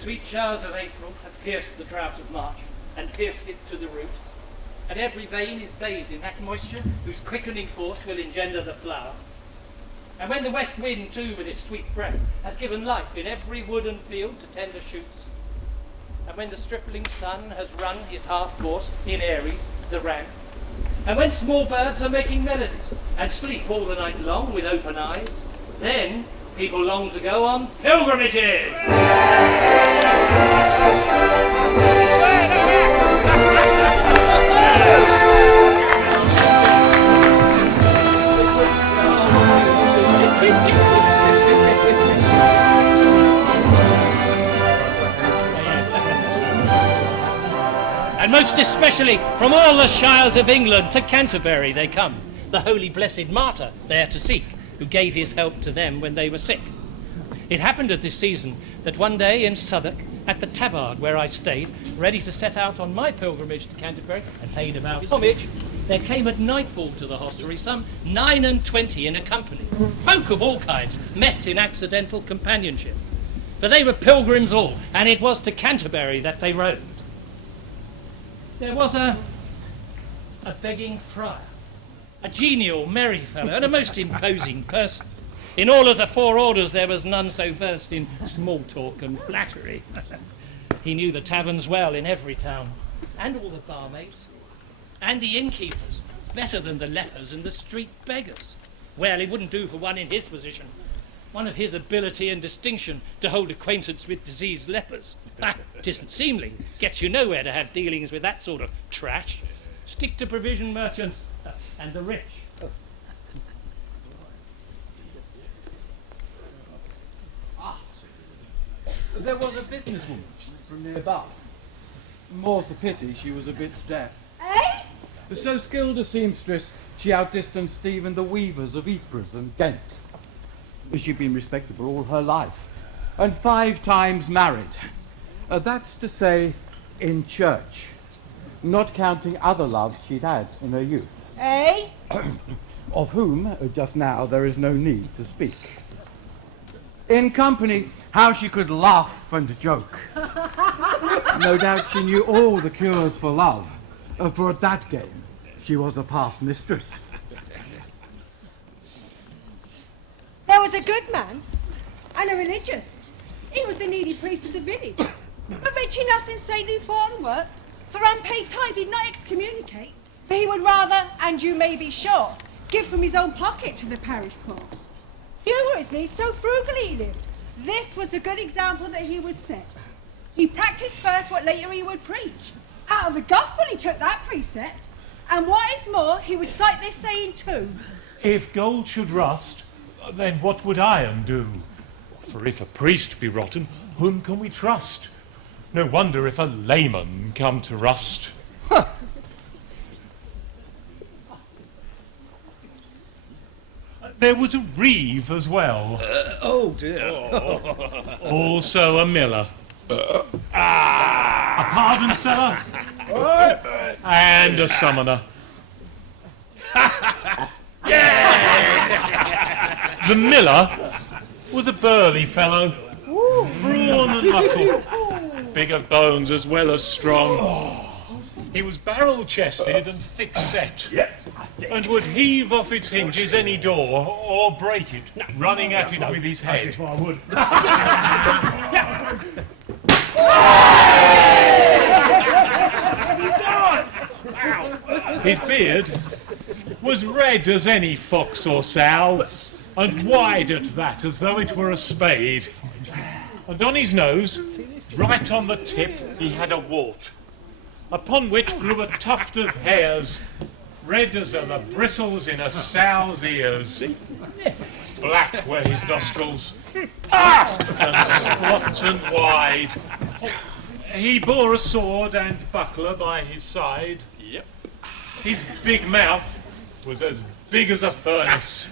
sweet showers of April have pierced the drought of March, and pierced it to the root, and every vein is bathed in that moisture whose quickening force will engender the flower. And when the west wind too with its sweet breath has given life in every wood and field to tender shoots, and when the stripling sun has run his half course in Aries, the ram, and when small birds are making melodies and sleep all the night long with open eyes, then people long to go on pilgrimages. And most especially from all the shires of England to Canterbury they come, the holy blessed martyr there to seek, who gave his help to them when they were sick. It happened at this season that one day in Southwark, at the Tabard where I stayed, ready to set out on my pilgrimage to Canterbury and paid about homage, there came at nightfall to the hostelry some 29 in a company. Folk of all kinds met in accidental companionship. For they were pilgrims all, and it was to Canterbury that they rode. There was a begging friar, a genial, merry fellow, and a most imposing person. In all of the four orders there was none so versed in small talk and flattery. He knew the taverns well in every town, and all the barmaids, and the innkeepers, better than the lepers and the street beggars. Well, it wouldn't do for one in his position, one of his ability and distinction, to hold acquaintance with diseased lepers. Ah, 'tisn't seemly. Gets you nowhere to have dealings with that sort of trash. Stick to provision merchants and the rich. There was a businesswoman from nearby. More's the pity she was a bit deaf. Eh? So skilled a seamstress, she outdistanced Stephen the weavers of Ypres and Ghent. She'd been respectable all her life, and 5 times married. That's to say, in church, not counting other loves she'd had in her youth. Eh? Of whom, just now, there is no need to speak. In company, how she could laugh and joke. No doubt she knew all the cures for love, for at that game she was a past mistress. There was a good man and a religious. He was the needy priest of the village. But rich enough in saintly foreign work, for unpaid tithes he'd not excommunicate, but he would rather, and you may be sure, give from his own pocket to the parish poor. Humorously, so frugally he lived. This was the good example that he would set. He practised first what later he would preach. Out of the gospel he took that precept, and what is more, he would cite this saying too. If gold should rust, then what would iron do? For if a priest be rotten, whom can we trust? No wonder if a layman come to rust. There was a reeve as well. Oh dear. Also a miller. A pardon seller. And a summoner. The miller was a burly fellow, brawn and muscle, big of bones as well as strong. He was barrel-chested and thick-set, and would heave off its hinges any door or break it, running at it with his head. His beard was red as any fox or sow, and wide at that, as though it were a spade. And on his nose, right on the tip, he had a wart, upon which grew a tuft of hairs, red as are the bristles in a sow's ears. Black were his nostrils, and squat and wide. He bore a sword and buckler by his side. His big mouth was as big as a furnace.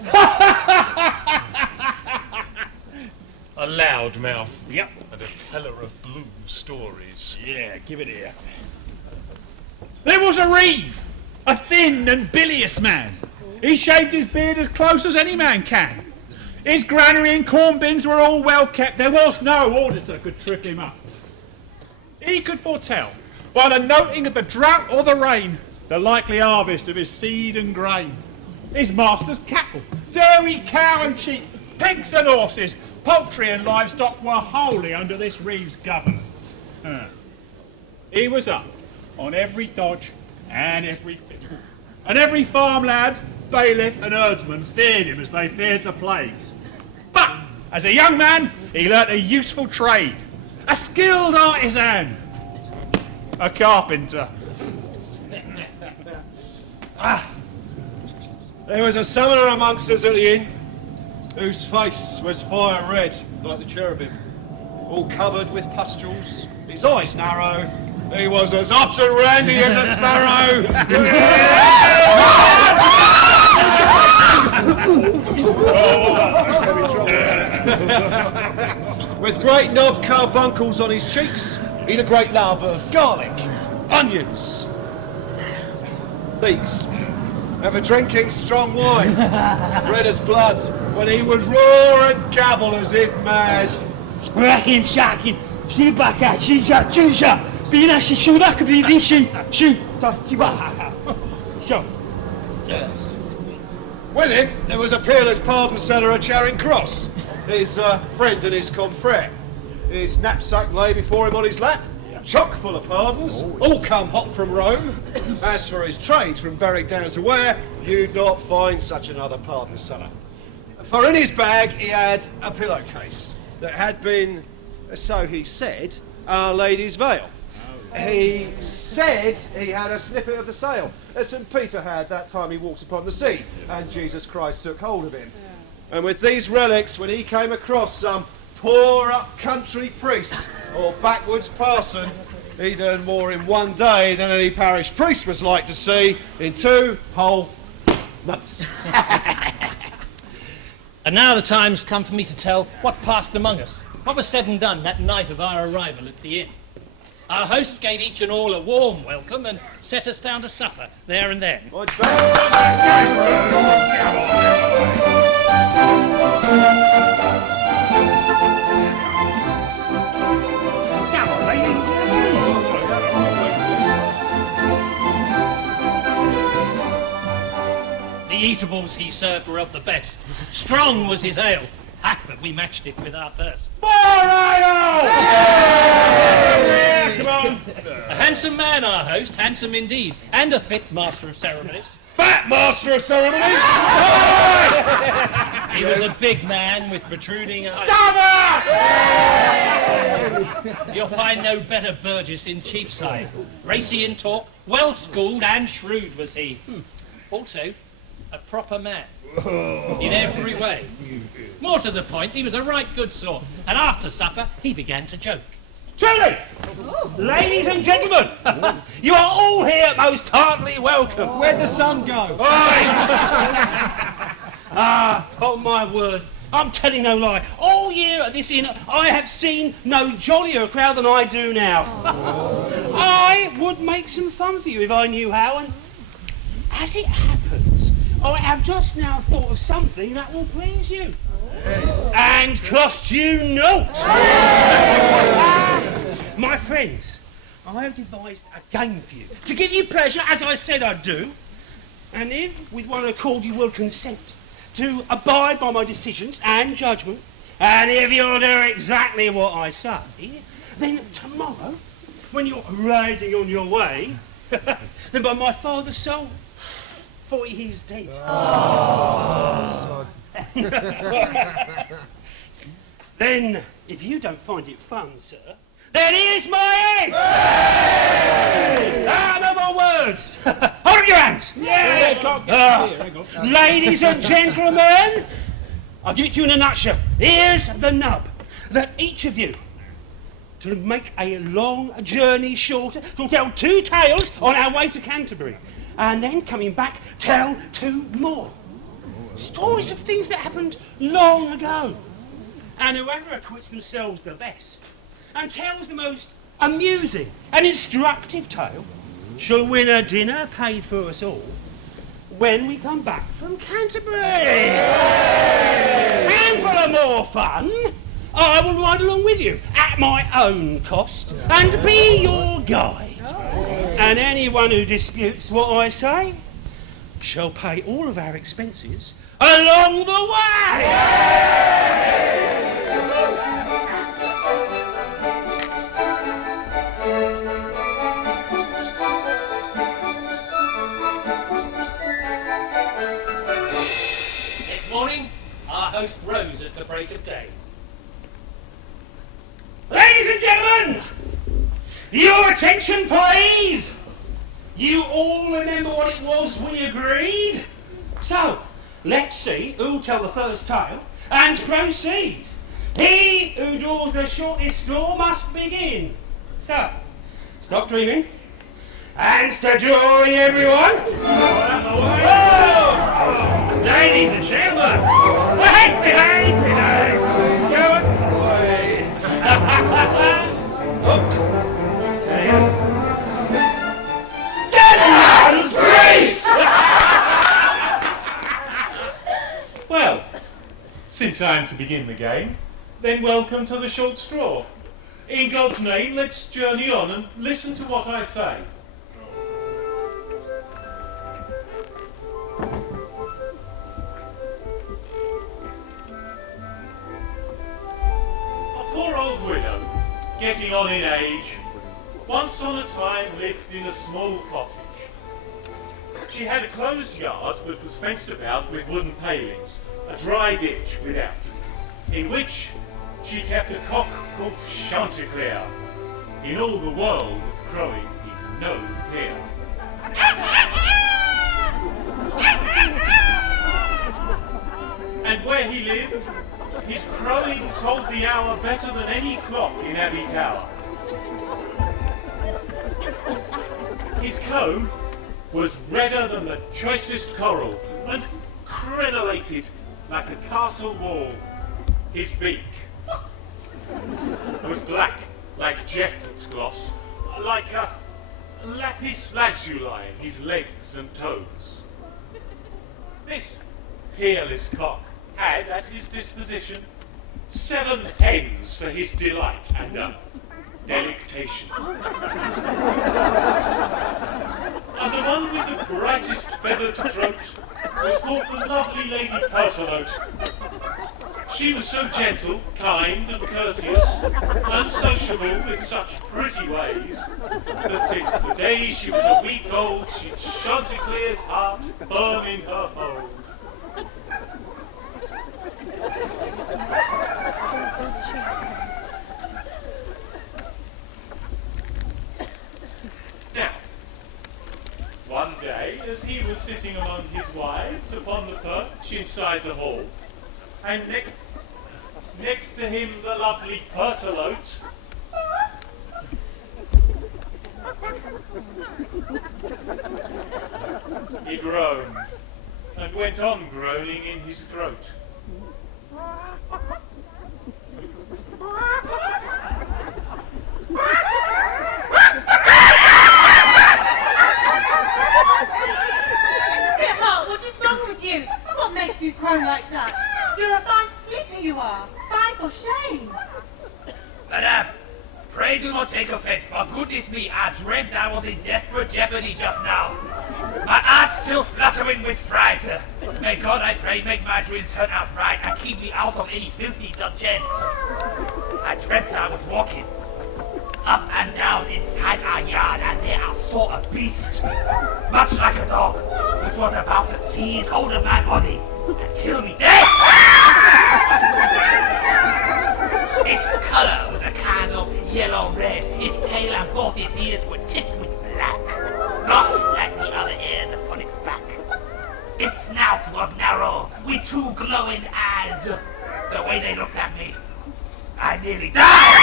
A loud mouth. And a teller of blue stories. Yeah, give it here. There was a reeve, a thin and bilious man. He shaved his beard as close as any man can. His granary and corn bins were all well kept. There was no auditor could trip him up. he could foretell, by the noting of the drought or the rain, the likely harvest of his seed and grain. His master's cattle, dairy, cow and sheep, pigs and horses, poultry and livestock were wholly under this reeve's governance. He was up on every dodge and every fit. And every farm lad, bailiff and herdsman feared him as they feared the plague. But as a young man, he learnt a useful trade, a skilled artisan, a carpenter. There was a summoner amongst us at the inn, whose face was fire red like the cherubim, all covered with pustules, his eyes narrow. He was as hot and randy as a sparrow. With great knob carbuncles on his cheeks, he'd a great love of garlic, onions, leeks, and for drinking strong wine, red as blood, when he would roar and gabble as if mad. Racking, shacking, shibaka, chisha, chisha, bina shishuraka, bidishi, shoot, show. Yes. With him, there was a peerless pardon seller at Charing Cross, his friend and his confrere. His knapsack lay before him on his lap, chock full of pardons, all come hot from Rome. As for his trade from Berwick down to Ware, you'd not find such another pardon seller. For in his bag he had a pillowcase that had been, so he said, Our Lady's veil. He said he had a snippet of the sail that St. Peter had that time he walked upon the sea and Jesus Christ took hold of him. And with these relics, when he came across some poor up-country priest or backwoods parson, he'd earn more in one day than any parish priest was like to see in 2 whole months. And now the time's come for me to tell what passed among us, what was said and done that night of our arrival at the inn. Our host gave each and all a warm welcome and set us down to supper there and then. The eatables he served were of the best. Strong was his ale. Ah, but we matched it with our thirst. A handsome man, our host, handsome indeed, and a fit master of ceremonies. Fat master of ceremonies! He was a big man with protruding eyes. You'll find no better Burgess in Cheapside. Racy in talk, well schooled and shrewd was he. Also, a proper man. In every way. More to the point, he was a right good sort, and after supper he began to joke. Truly, ladies and gentlemen, you are all here most heartily welcome. Where'd the sun go? Oh my word, I'm telling no lie. All year at this inn, I have seen no jollier a crowd than I do now. I would make some fun for you if I knew how, and as it happens, I have just now thought of something that will please you. And cost you naught. My friends, I have devised a game for you to give you pleasure, as I said I'd do. And if, with one accord, you will consent to abide by my decisions and judgment, and if you'll do exactly what I say, then tomorrow, when you're riding on your way, then by my father's soul, for he is dead. Then, if you don't find it fun, sir, then here's my head! No more words! Hold up your hands! Ladies and gentlemen, I'll give it to you in a nutshell. Here's the nub that each of you, to make a long journey shorter, will tell 2 tales on our way to Canterbury, and then coming back, tell 2 more. Stories of things that happened long ago. And whoever acquits themselves the best and tells the most amusing and instructive tale shall win a dinner paid for us all when we come back from Canterbury. And for more fun, I will ride along with you at at my own cost and be your guide. And anyone who disputes what I say shall pay all of our expenses along the way. Next morning, our host rose at the break of day. Ladies and gentlemen, your attention please. You all remember what it was we agreed? So, let's see who'll tell the first tale and proceed. He who draws the shortest straw must begin. So, stop dreaming. Hands to drawing, everyone. Whoa! Ladies and gentlemen, behave. Go on. Gentleman's grace! Well, since I am to begin the game, then welcome to the short straw. In God's name, let's journey on and listen to what I say. A poor old widow, getting on in age, once on a time lived in a small cottage. She had a closed yard that was fenced about with wooden palings, a dry ditch without, in which she kept a cock called Chanticleer, in all the world crowing in no peer. And where he lived, his crowing told the hour better than any clock in Abbey Tower. His comb was redder than the choicest coral, and crenellated like a castle wall. His beak was black like jet its gloss, like a lapis lazuli, his legs and toes. This peerless cock had at his disposition 7 hens for his delight and delectation. And the one with the brightest feathered throat was called the lovely Lady Pertalote. She was so gentle, kind and courteous, and sociable with such pretty ways, that since the day she was a week old, she'd Chanticleer's heart firm in her hold. Now, one day, as he was sitting among his wives upon the perch inside the hall, and next to him the lovely Pertalote, he groaned, and went on groaning in his throat. What is wrong with you? What makes you groan like that? You're a fine sleeper, you are. Fine for shame. Madame, pray do not take offense, but goodness me, I dreamt I was in desperate jeopardy just now. My heart's still fluttering with fright. May God, I pray, make my dream turn out right and keep me out of any filthy dungeon. I dreamt I was walking up and down inside our yard, and there I saw a beast, much like a dog, which was about to seize hold of my body and kill me dead. Its color was a kind of yellow-red. Its tail and both its ears were tipped with black, not like the other ears upon its back. Its snout was narrow, with 2 glowing eyes. The way they looked at me, I nearly died.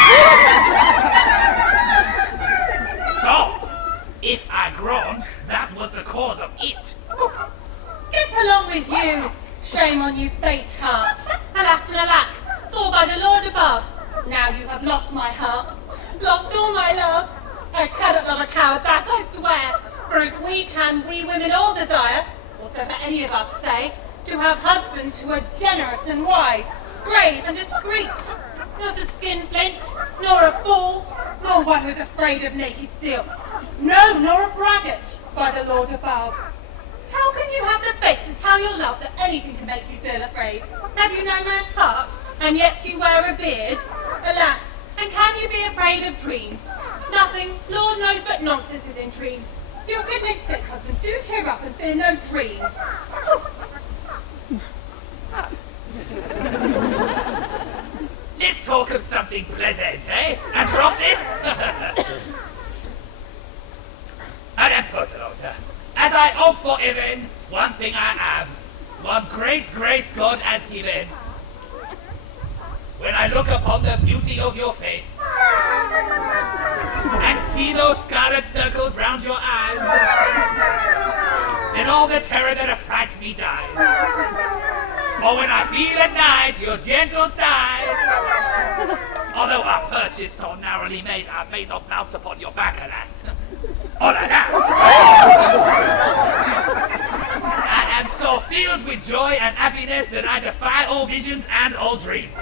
So, if I groaned, that was the cause of it. Get along with you. Shame on you, faint heart. Alas and alack, for by the Lord above, now you have lost my heart, lost all my love. I cannot love a coward, that I swear. For if we can, we women all desire, whatever any of us say, to have husbands who are generous and wise, brave and discreet. not a skinflint, nor a fool, nor one who's afraid of naked steel. No, nor a braggart, by the Lord above. How can you have the face to tell your love that anything can make you feel afraid? Have you no man's heart, and yet you wear a beard? Alas, and can you be afraid of dreams? Nothing, Lord knows, but nonsense is in dreams. For your goodness sake, husband, do cheer up and fear no dream. Let's talk of something pleasant, eh? And drop this? Madame Coulsdon, as I hope for heaven, one thing I have, one great grace God has given. When I look upon the beauty of your face, and see those scarlet circles round your eyes, then all the terror that affrights me dies. For when I feel at night your gentle side, although our perch is so narrowly made, I may not mount upon your back, alas. Oh la la! I am so filled with joy and happiness that I defy all visions and all dreams.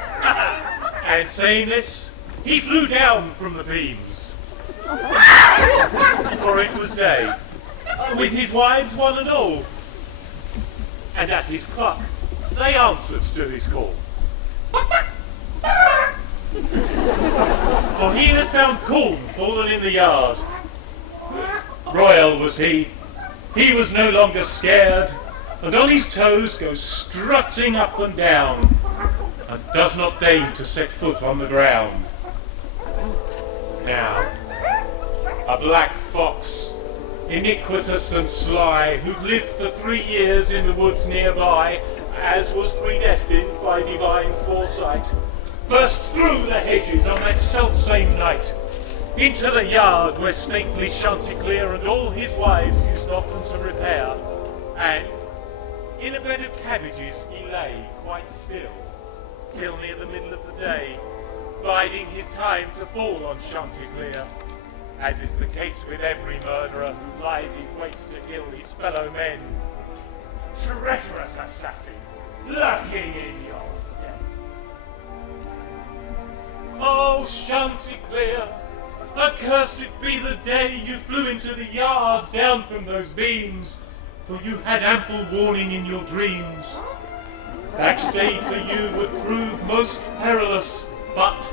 And saying this, he flew down from the beams. For it was day, with his wives one and all. And at his cluck, they answered to his call. For he had found corn fallen in the yard. Royal was he was no longer scared, and on his toes goes strutting up and down, and does not deign to set foot on the ground. Now, a black fox, iniquitous and sly, who'd lived for 3 years in the woods nearby, as was predestined by divine foresight, burst through the hedges on that self-same night, into the yard where stately Chanticleer and all his wives used often to repair, and in a bed of cabbages he lay quite still, till near the middle of the day, biding his time to fall on Chanticleer, as is the case with every murderer who lies in wait to kill his fellow men. Treacherous assassin, lurking in your den. Oh, Chanticleer, accursed be the day you flew into the yard down from those beams, for you had ample warning in your dreams. That day for you would prove most perilous, but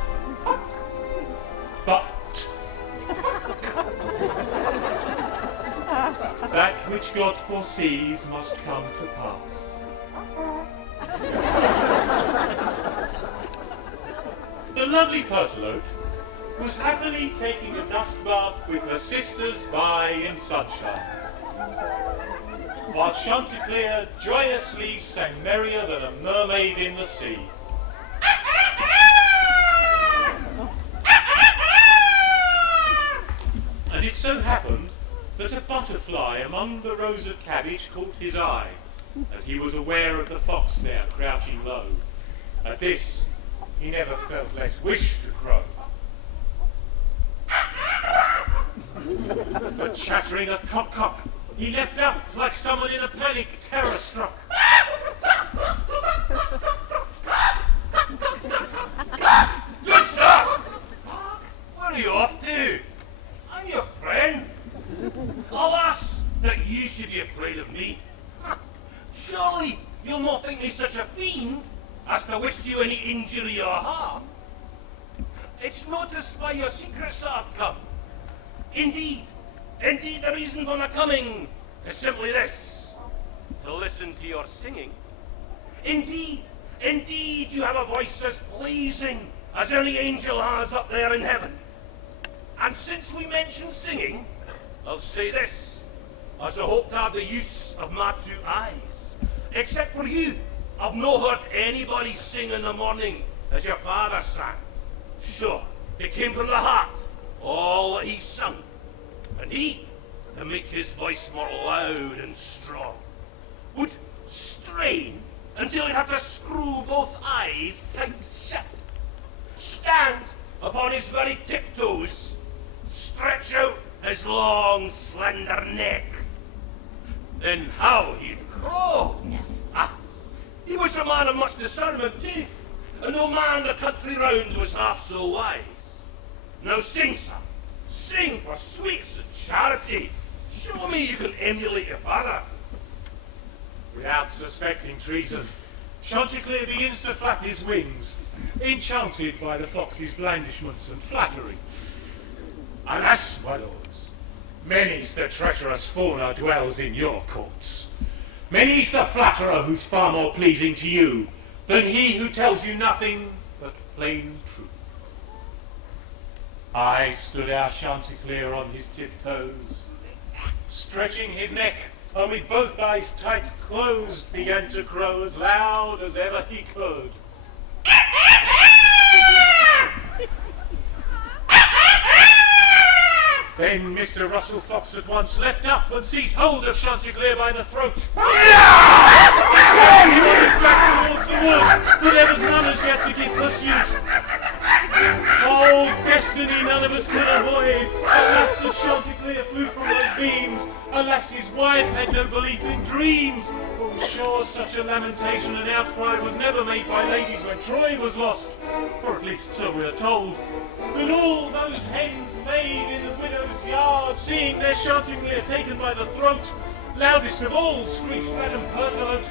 that which God foresees must come to pass. The lovely Pertelote was happily taking a dust bath with her sisters by in sunshine, while Chanticleer joyously sang merrier than a mermaid in the sea. And it so happened that a butterfly among the rows of cabbage caught his eye, and he was aware of the fox there crouching low. At this, he never felt less wish to crow. But chattering a cock, he leapt up like someone in a panic, terror-struck. Good sir! Where are you off to? I'm your friend. Alas, that you should be afraid of me. Surely you'll not think me such a fiend as to wish you any injury or harm. It's not to spy your secrets that I've come. Indeed, the reason for my coming is simply this: to listen to your singing. Indeed, you have a voice as pleasing as any angel has up there in heaven. And since we mention singing, I'll say this, as I hope to have the use of my 2 eyes. Except for you, I've not heard anybody sing in the morning as your father sang. Sure, it came from the heart, all that he sung. And he, to make his voice more loud and strong, would strain until he'd have to screw both eyes tight shut, stand upon his very tiptoes, stretch out his long, slender neck. Then how he'd crow! Ah, he was a man of much discernment too, and no man the country round was half so wise. Now sing, son, sing for sweets and charity. Show me you can emulate your father. Without suspecting treason, Chanticleer begins to flap his wings, enchanted by the fox's blandishments and flattery. Alas, my lords, many's the treacherous fauner dwells in your courts. Many's the flatterer who's far more pleasing to you than he who tells you nothing but plain truth. I stood our Chanticleer on his tiptoes, stretching his neck, and with both eyes tight closed began to crow as loud as ever he could. Then Mr. Russell Fox at once leapt up and seized hold of Chanticleer by the throat. He was back towards the wood, for there was none as yet to give pursuit. Oh, destiny none of us could avoid. Alas, the Chanticleer flew from those beams. Alas, his wife had no belief in dreams. Oh, sure, such a lamentation and outcry was never made by ladies when Troy was lost. Or at least so we are told. That all those hens made in the widow's yard, seeing their Chanticleer taken by the throat, loudest of all screeched Madame Pertelote.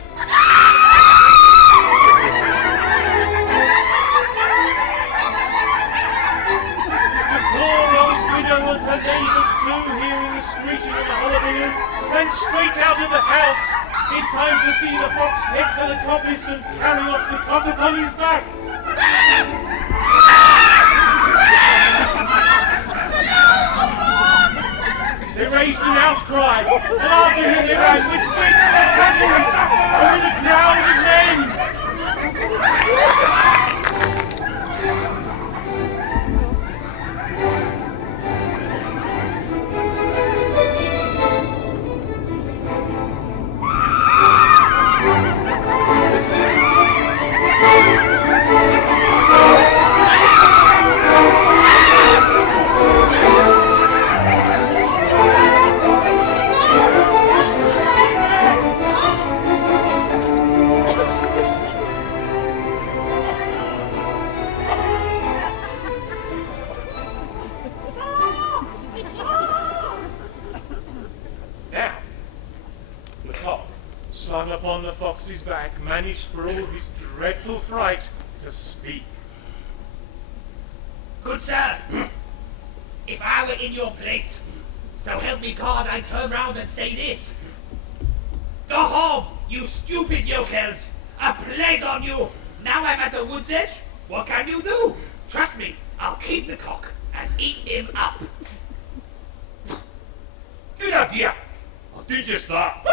Poor old widow and her neighbours too, hearing the screeching of the hullabaloo, ran straight out of the house, in time to see the fox head for the coppice and carry off the cock upon his back. They raised an outcry, and after him they ran with sticks and cudgels over the crowd of men. Slung upon the fox's back, managed for all his dreadful fright to speak. Good sir, if I were in your place, so help me God, I'd turn round and say this. Go home, you stupid yokels! A plague on you! Now I'm at the wood's edge, what can you do? Trust me, I'll keep the cock and eat him up. Good idea! I'll do just that.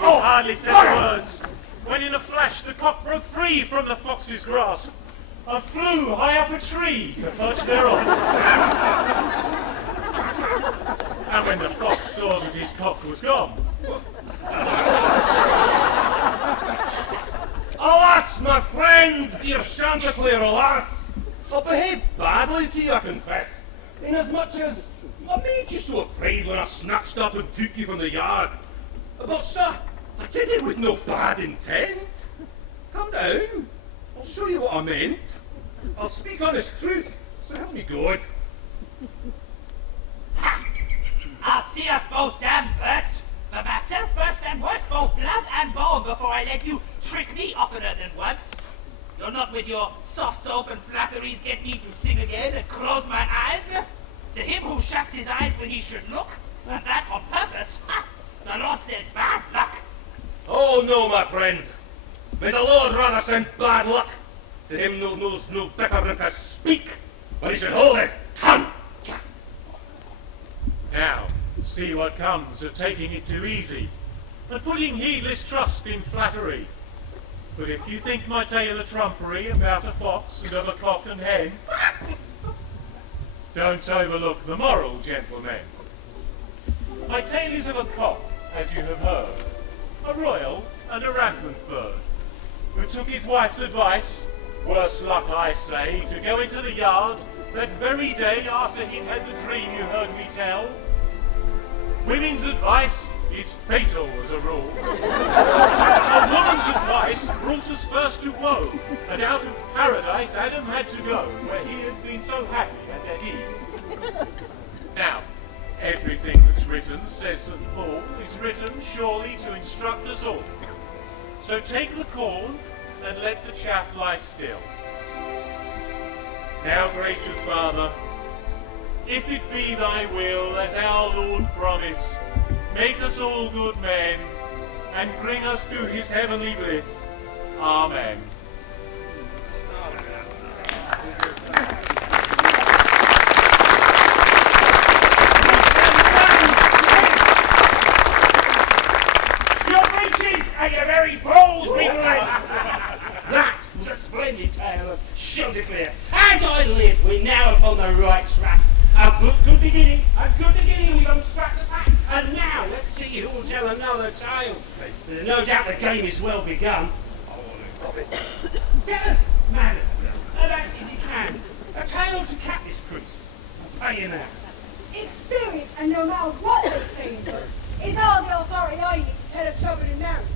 Oh, hardly said words, when in a flash the cock broke free from the fox's grasp and flew high up a tree to perch thereon. And when the fox saw that his cock was gone, Alas, my friend, dear Chanticleer, alas! I behaved badly to you, I confess, inasmuch as I made you so afraid when I snatched up and took you from the yard. But, sir, I did it with no bad intent. Calm down. I'll show you what I meant. I'll speak honest truth, so help me God. Ha! I'll see us both damned first. But myself first and worst, both blood and bone, before I let you trick me oftener than once. You'll not with your soft soap and flatteries get me to sing again and close my eyes. To him who shuts his eyes when he should look, and that on purpose, ha! The Lord said bad luck. Oh no, my friend. May the Lord rather send bad luck to him who knows no better than to speak when he should hold his tongue. now see what comes of taking it too easy and putting heedless trust in flattery. But if you think my tale a trumpery about a fox and of a cock and hen, don't overlook the moral, gentlemen. My tale is of a cock, as you have heard, a royal and a rampant bird, who took his wife's advice, worse luck I say, to go into the yard that very day after he'd had the dream you heard me tell. Women's advice is fatal as a rule. A woman's advice brought us first to woe, and out of paradise Adam had to go, where he had been so happy and at ease. Now, everything that's written, says St. Paul, is written surely to instruct us all. So take the corn and let the chaff lie still. Now, gracious Father, if it be thy will, as our Lord promised, make us all good men, and bring us to his heavenly bliss. Amen. Your breeches and your very balls be blessed. That was a splendid tale of Chanticleer. As I live, we're now upon the right track. A good beginning, we've unstrapped the pack, and now let's see who will tell another tale. No doubt the game is well begun. Tell us, madam, that's if you can, a tale to cap this cruise. Pay you now. Experience, and no matter what they say in books, is all the authority I need to tell of trouble in marriage.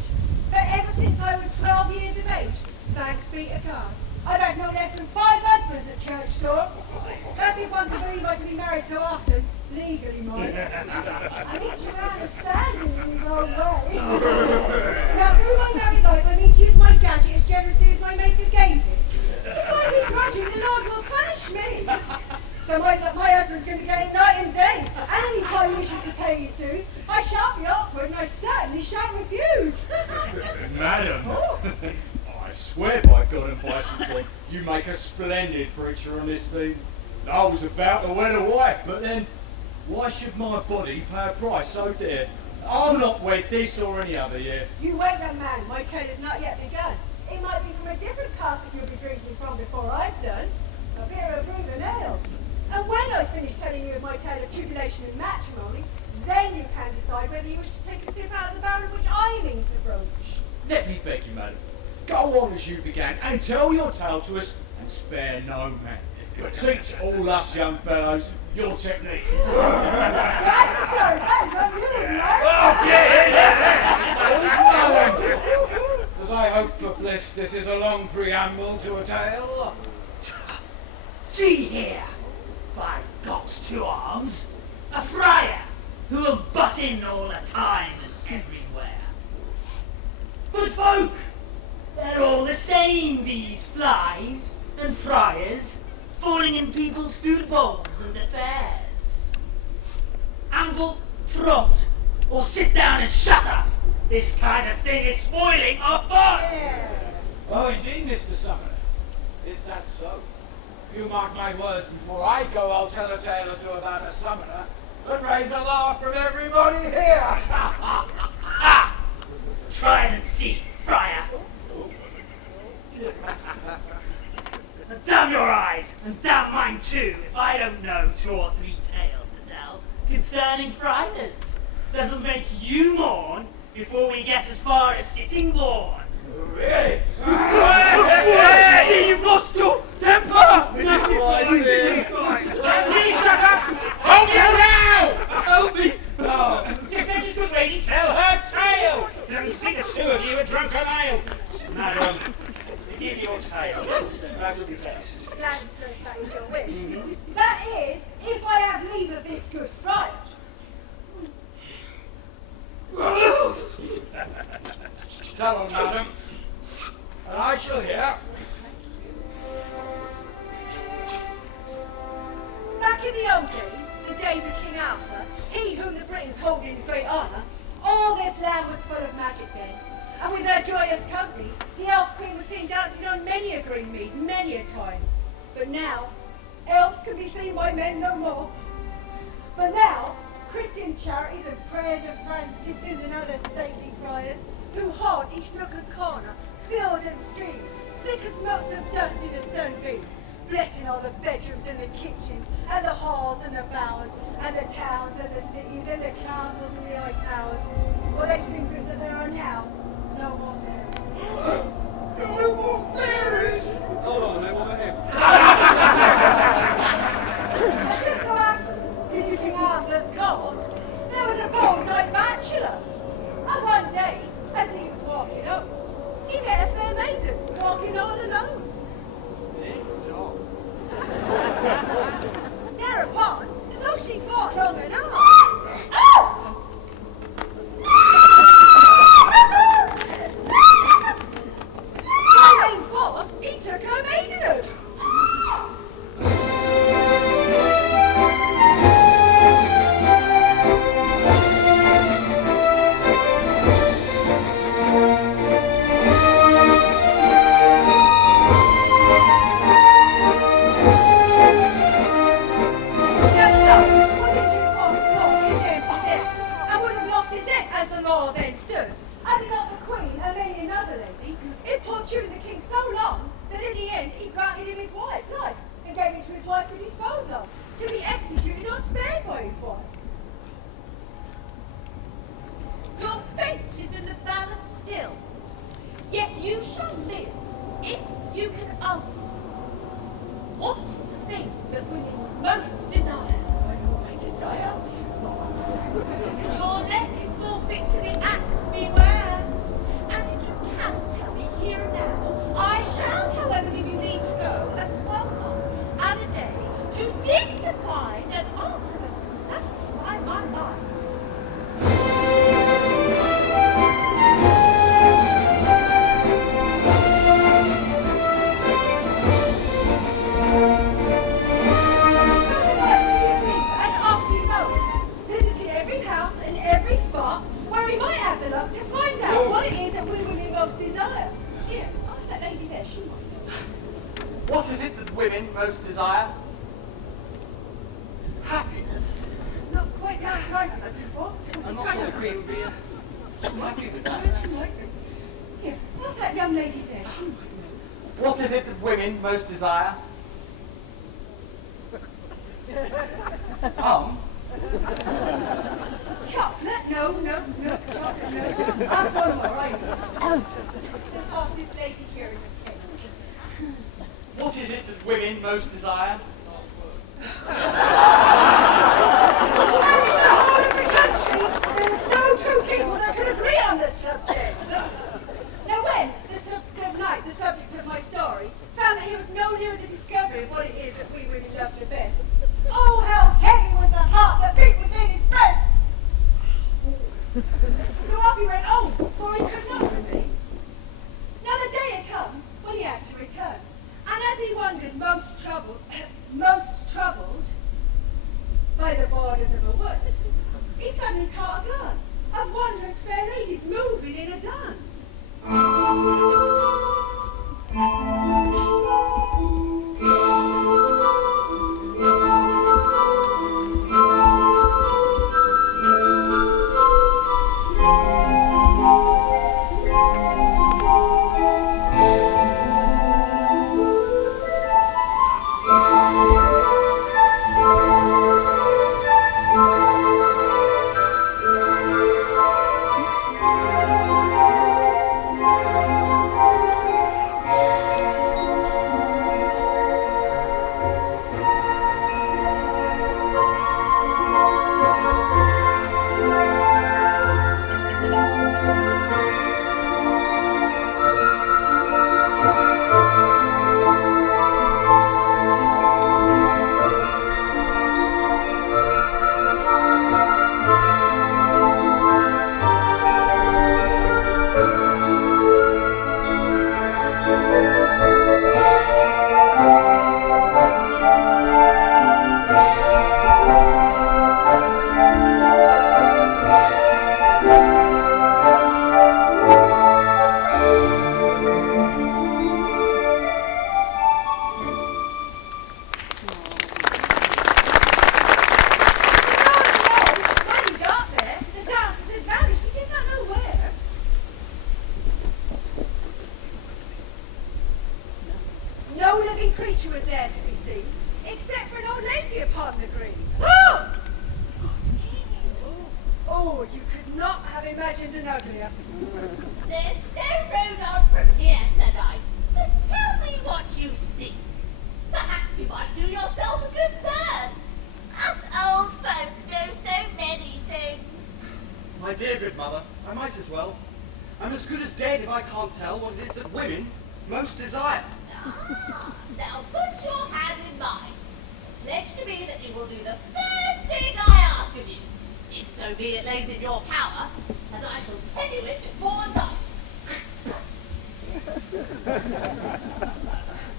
But ever since I was 12 years of age, thanks be to God, I've had no less than 5 husbands at church door. That's if one can believe I can be married so often, legally, mind. I need you to understand me in his own way. Now, through my married life, I need to use my gadget as generously as my maker gave me. If I begrudge, the Lord will punish me. So my husband's going to get it night and day. And any time he wishes to pay his dues, I shan't be awkward, and I certainly shan't refuse. Madam, I swear by God and by St. Paul, you make a splendid preacher on this theme. I was about to wed a wife, but then, why should my body pay a price so dear? I'll not wed this or any other year. You wait, young man, my tale has not yet begun. It might be from a different cask that you'll be drinking from before I've done. A beer of brew and ale. And when I finish telling you of my tale of tribulation and matrimony, then you can decide whether you wish to take a sip out of the barrel which I mean to broach. Let me beg you, madam, go on as you began, and tell your tale to us, and spare no man. But teach all us young fellows your technique. Thank you, sir. That is unusual. As I hope for bliss, this is a long preamble to a tale. See here, by God's 2 arms, a friar who will butt in all the time and everywhere. Good folk, they're all the same, these flies and friars, falling in people's food bowls and affairs. Amble, trot, or sit down and shut up. This kind of thing is spoiling our fun. Oh, indeed, Mr. Sumner. Is that so? You mark my words, before I go, I'll tell a tale or two about a summoner that raised a laugh from everybody here. Ha! Try and see, friar. Damn your eyes, and damn mine too, if I don't know 2 or 3 tales to tell concerning friars that'll make you mourn before we get as far as Sittingbourne. Really? See, you've lost your temper! Hold your row! Help me! Oh, just let this good lady tell her tale. Don't see the 2 of you at drunken ale. Madam, give your tale. That would be best. Glad to say that is your wish. That is, if I have leave of this good friar. Tell them, madam, and I shall hear. Back in the old days, the days of King Arthur, he whom the Britons hold in great honour, all this land was full of magic then. And with her joyous company, the elf queen was seen dancing on many a green mead, many a time. But now, elves can be seen by men no more. For now, Christian charities and prayers of Franciscans and other saintly friars, who haunt each nook and corner, field and street, thick as motes of dust in the sunbeam, blessing all the bedrooms and the kitchens, and the halls and the bowers, and the towns and the cities, and the castles and the high towers. Well, they've seen proof that there are now no more fairies. No more fairies! Hold on a minute, what about him? As this so happens, in King Arthur's court, there was a bold knight bachelor. the law then stood, added up the Queen and many another lady, it importuned the King so long that in the end he granted him his wife life and gave it to his wife to dispose of, to be executed or spared by his wife. Your fate is in the balance still, yet you shall live if you can answer. What is the thing that women most desire? Your neck is forfeit to the axe, beware. And if you can tell me here and now, I shall, however, give you leave to go at 12 and a day to seek and find an answer that will satisfy my mind. To find out what it is that we women most desire. Here, ask that lady there, she might. What is it that women most desire? Happiness. Not quite down to right before. I'm not sure the Queen would be happy with that. Here, ask that young lady there, she might. What is it that women most desire? Chocolate? No, chocolate, no. Ask one more, right? Just ask this lady here in the cake. What is it that women most desire? In the whole of the country, there's no two people that can agree on this subject. Now when the subject of my story, found that he was no nearer the discovery of what it is that we women love the best, oh, how heavy was the heart that beat within his breast! So off he went home, for he could not remain. Now the day had come when he had to return, and as he wandered most troubled by the borders of a wood, he suddenly caught a glance of wondrous fair ladies moving in a dance.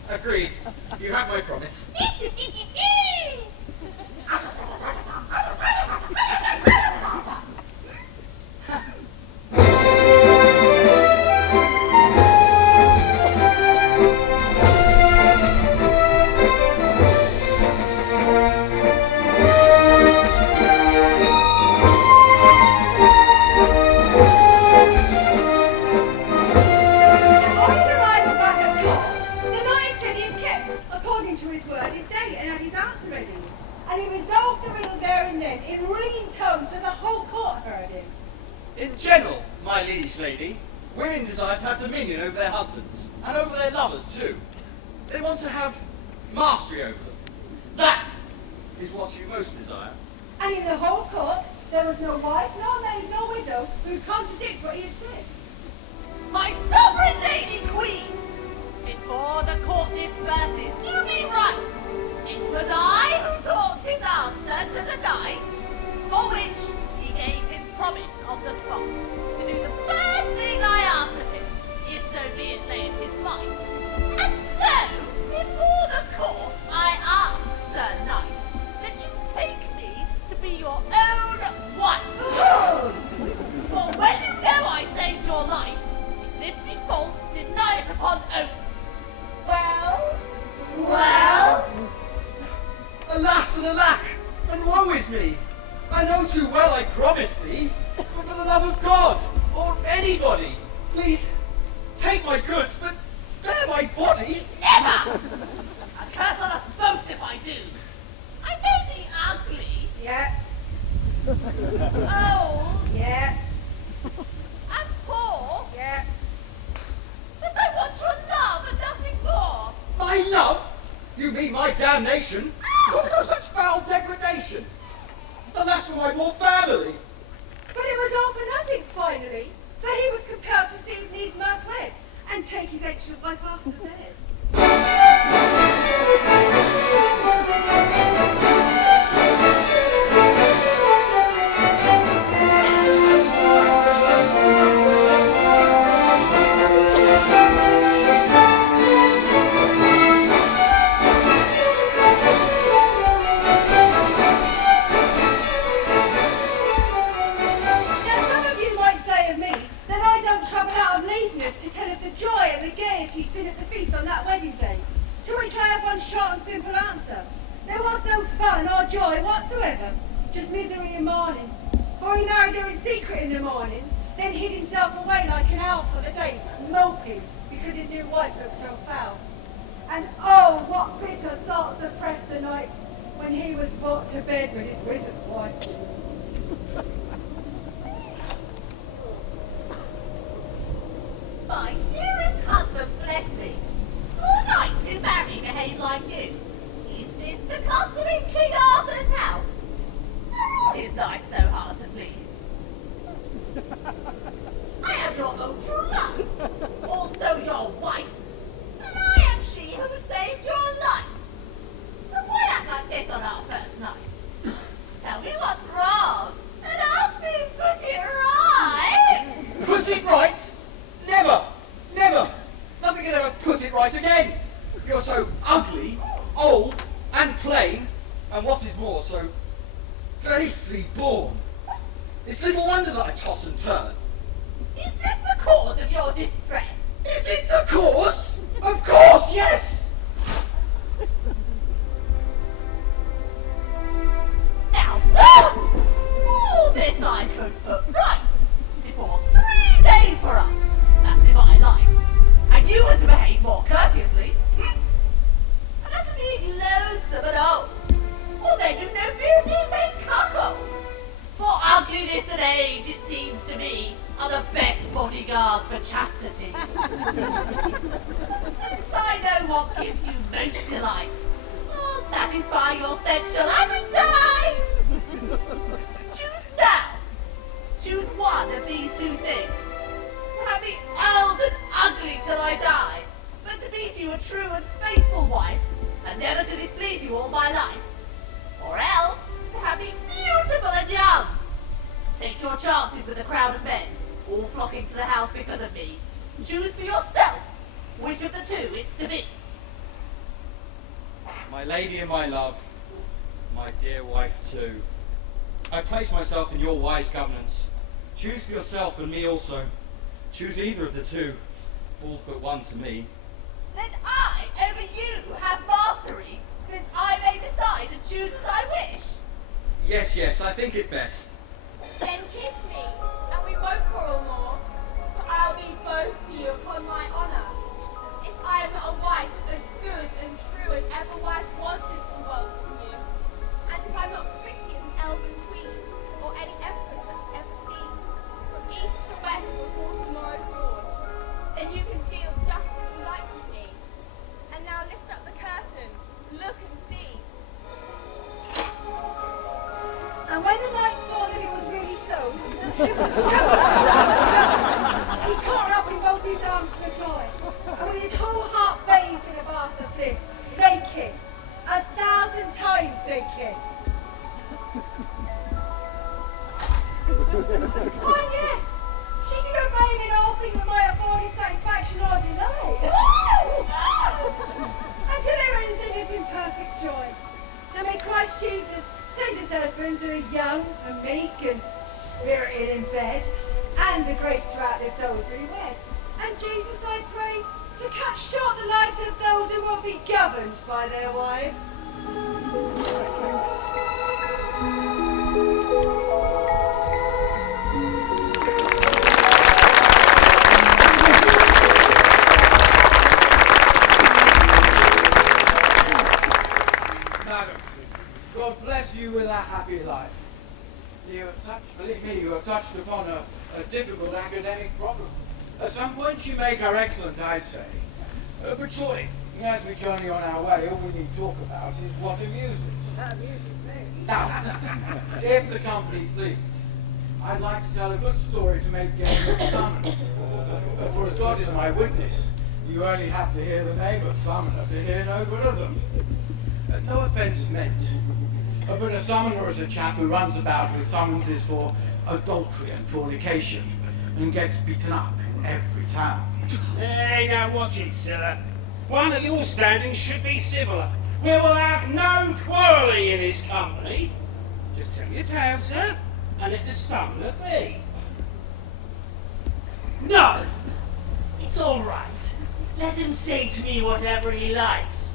Agreed. You have my promise. General, my liege lady, women desire to have dominion over their husbands, and over their lovers too. They want to have mastery over them. That is what you most desire. And in the whole court, there was no wife, nor maid, nor widow who'd contradict what he had said. My sovereign lady queen, before the court disperses, do me right. It was I who taught his answer to the knight, for which he gave his promise on the spot, to do the first thing I asked of him, if so be it lay in his mind. And so, before the court, I ask, Sir Knight, that you take me to be your own wife. For when you know I saved your life, if this be false, deny it upon oath. Well? Well? Alas and alack, and woe is me! I know too well I promised thee, but for the love of God, or anybody, please take my goods, but spare my body. Never! A curse on us both if I do. I may be ugly. Yeah. Old. Yeah. And poor. Yeah. But I want your love and nothing more. My love? You mean my damnation? Talk of such foul degradation. Alas for my poor family. But it was all for nothing, finally, for he was compelled to see his needs must wed, and take his ancient wife after bed. To tell of the joy and the gaiety seen at the feast on that wedding day, to which I have one short and simple answer. There was no fun or joy whatsoever, just misery and mourning. For he married her in secret in the morning, then hid himself away like an owl for the day, moping because his new wife looked so foul. And oh, what bitter thoughts oppressed the night when he was brought to bed with his wizened wife. My dearest husband, bless me. All knights who marry behave like you. Is this the custom in King Arthur's house? Are all his knights so hard to please? I am your own true love, also your wife, and I am she who saved your life. So why act like this on our first night? Tell me what's wrong, and I'll soon put it right. Put it right? Never! Never! Nothing can ever put it right again! You're so ugly, old, and plain, and what is more, so basely born. It's little wonder that I toss and turn. Is this the cause of your distress? Is it the cause? Of course, yes! Now, sir, all this I could put right before 3 days were up. That's if I liked. And you was to behave more courteously. And as for being loathsome and old, well, then you've no fear of being made cuckold. For ugliness and age, it seems to me, are the best bodyguards for chastity. Since I know what gives you most delight, or satisfy your sensual appetite, choose now. Choose one of these two things. To have me old and ugly till I die, but to be to you a true and faithful wife, and never to displease you all my life. Or else, to have me beautiful and young. Take your chances with a crowd of men, all flocking to the house because of me. Choose for yourself which of the two it's to be. My lady and my love, my dear wife too. I place myself in your wise governance. Choose for yourself and me also. Choose either of the two. All's but one to me. Then I, over you, have mastery, since I may decide and choose as I wish. Yes, yes, I think it best. Then kiss me, and we won't quarrel more, for I'll be both to you upon my honour. If I am not a wife as good and true as ever wife was since the world knew, and if I'm not pretty as an elven queen, or any empress that's ever seen, from east and the grace to outlive those who wed. And Jesus, I pray, to cut short the lives of those who won't be governed by their wives. Madam, God bless you with a happy life. You have touched, believe me, you have touched upon a difficult academic problem. At some points you make her excellent, I'd say. But surely, as we journey on our way, all we need to talk about is what amuses. Now, if the company please, I'd like to tell a good story to make game of summons. For as God is my witness, you only have to hear the name of summoner to hear no good of them. No offence meant, but a summoner is a chap who runs about with summonses for adultery and fornication and gets beaten up in every town. Hey, now watch it, sir. One of your standing should be civil. We will have no quarrelling in this company. Just tell your tale, sir, and let the summoner be. No! It's all right. Let him say to me whatever he likes.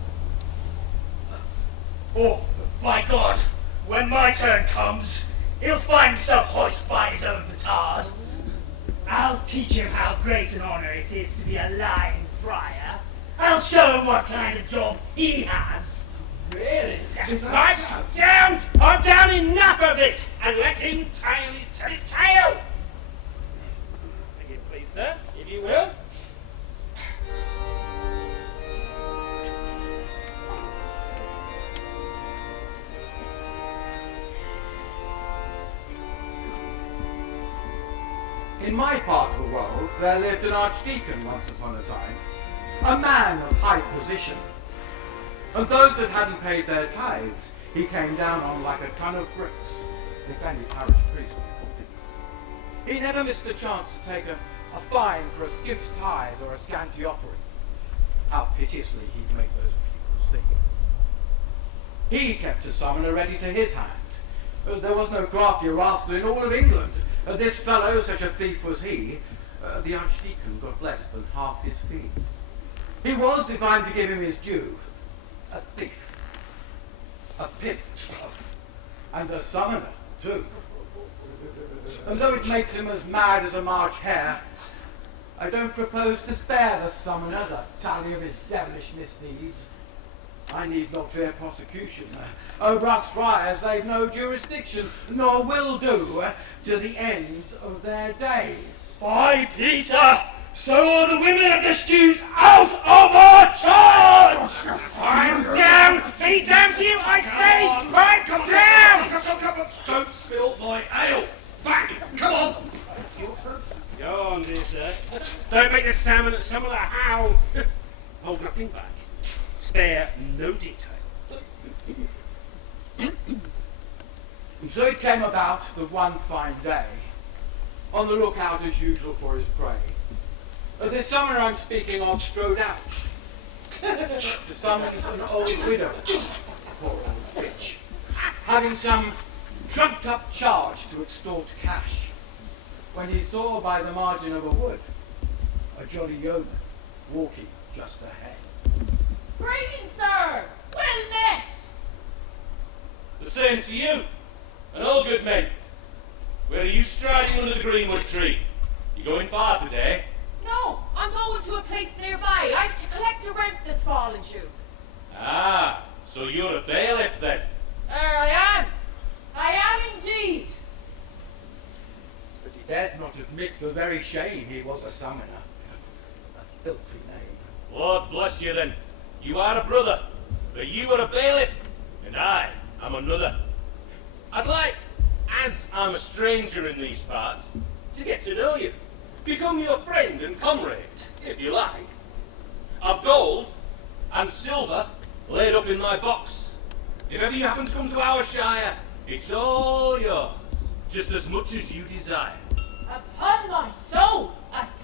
Or, by God, when my turn comes, he'll find himself hoist by his own petard. I'll teach him how great an honour it is to be a lying friar. I'll show him what kind of job he has. Really? Right, down! I'm down enough of this! And let him tell his tale! Again, please, sir, if you will. In my part of the world, there lived an archdeacon once upon a time, a man of high position. And those that hadn't paid their tithes, he came down on like a ton of bricks, if any parish priest would be called. He never missed a chance to take a fine for a skimped tithe or a scanty offering. How piteously he'd make those people sing. He kept a summoner ready to his hand. There was no craftier rascal in all of England. This fellow, such a thief was he, the archdeacon got less than half his fee. He was, if I'm to give him his due, a thief, a pimp, and a summoner too. And though it makes him as mad as a March hare, I don't propose to spare the summoner the tally of his devilish misdeeds. I need not fear prosecution. Over us friars they've no jurisdiction, nor will do to the end of their days. By Peter, so are the women of the stews out of our charge! I'm down! Be down to you, I say! Right, come down! Don't spill my ale! Back! Come on! Go on, dear sir. Don't make the summoner howl. Hold nothing back. Spare no detail. And so it came about that one fine day, on the lookout as usual for his prey, this summoner I'm speaking of strode out to summons an old widow, poor old bitch, having some trumped up charge to extort cash, when he saw by the margin of a wood a jolly yeoman walking just ahead. Greetings, sir! Well met! The same to you, and all good men. Where are you striding under the greenwood tree? You going far today? No, I'm going to a place nearby. I have to collect a rent that's fallen due. Ah, so you're a bailiff then? There I am. I am indeed. But he dared not admit the very shame he was a summoner. A filthy name. Lord bless you then. You are a brother, but you are a bailiff, and I am another. I'd like, as I'm a stranger in these parts, to get to know you. Become your friend and comrade, if you like. I've gold and silver laid up in my box. If ever you happen to come to our shire, it's all yours, just as much as you desire. Upon my soul, 1,000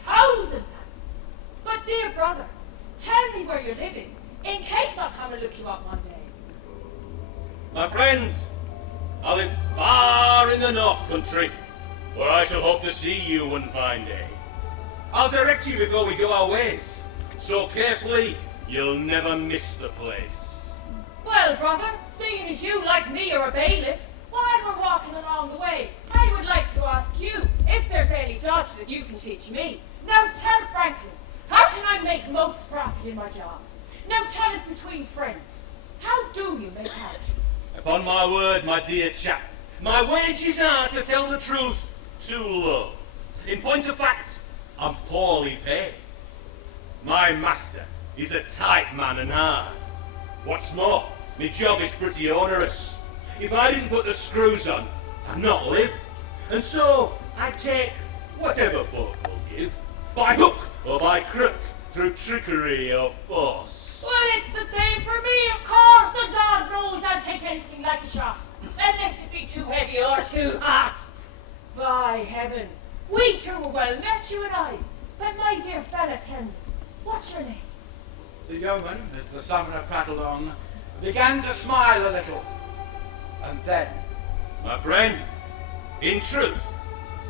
pounds. But dear brother, tell me where you're living, in case I come and look you up one day. My friend, I live far in the north country, where I shall hope to see you one fine day. I'll direct you before we go our ways, so carefully you'll never miss the place. Well, brother, seeing as you, like me, are a bailiff, while we're walking along the way, I would like to ask you if there's any dodge that you can teach me. Now tell frankly, how can I make most profit in my job? Now tell us between friends, how do you make out? Upon my word, my dear chap, my wages are, to tell the truth, too low. In point of fact, I'm poorly paid. My master is a tight man and hard. What's more, my job is pretty onerous. If I didn't put the screws on, I'd not live. And so, I take whatever folk will give, by hook or by crook, through trickery or force. Well, it's the same for me, of course, and God knows I'll take anything like a shot, unless it be too heavy or too hot. By heaven, we two were well met, you and I. But my dear fella, tell me, what's your name? The yeoman, as the summoner prattled on, began to smile a little. And then, My friend, in truth,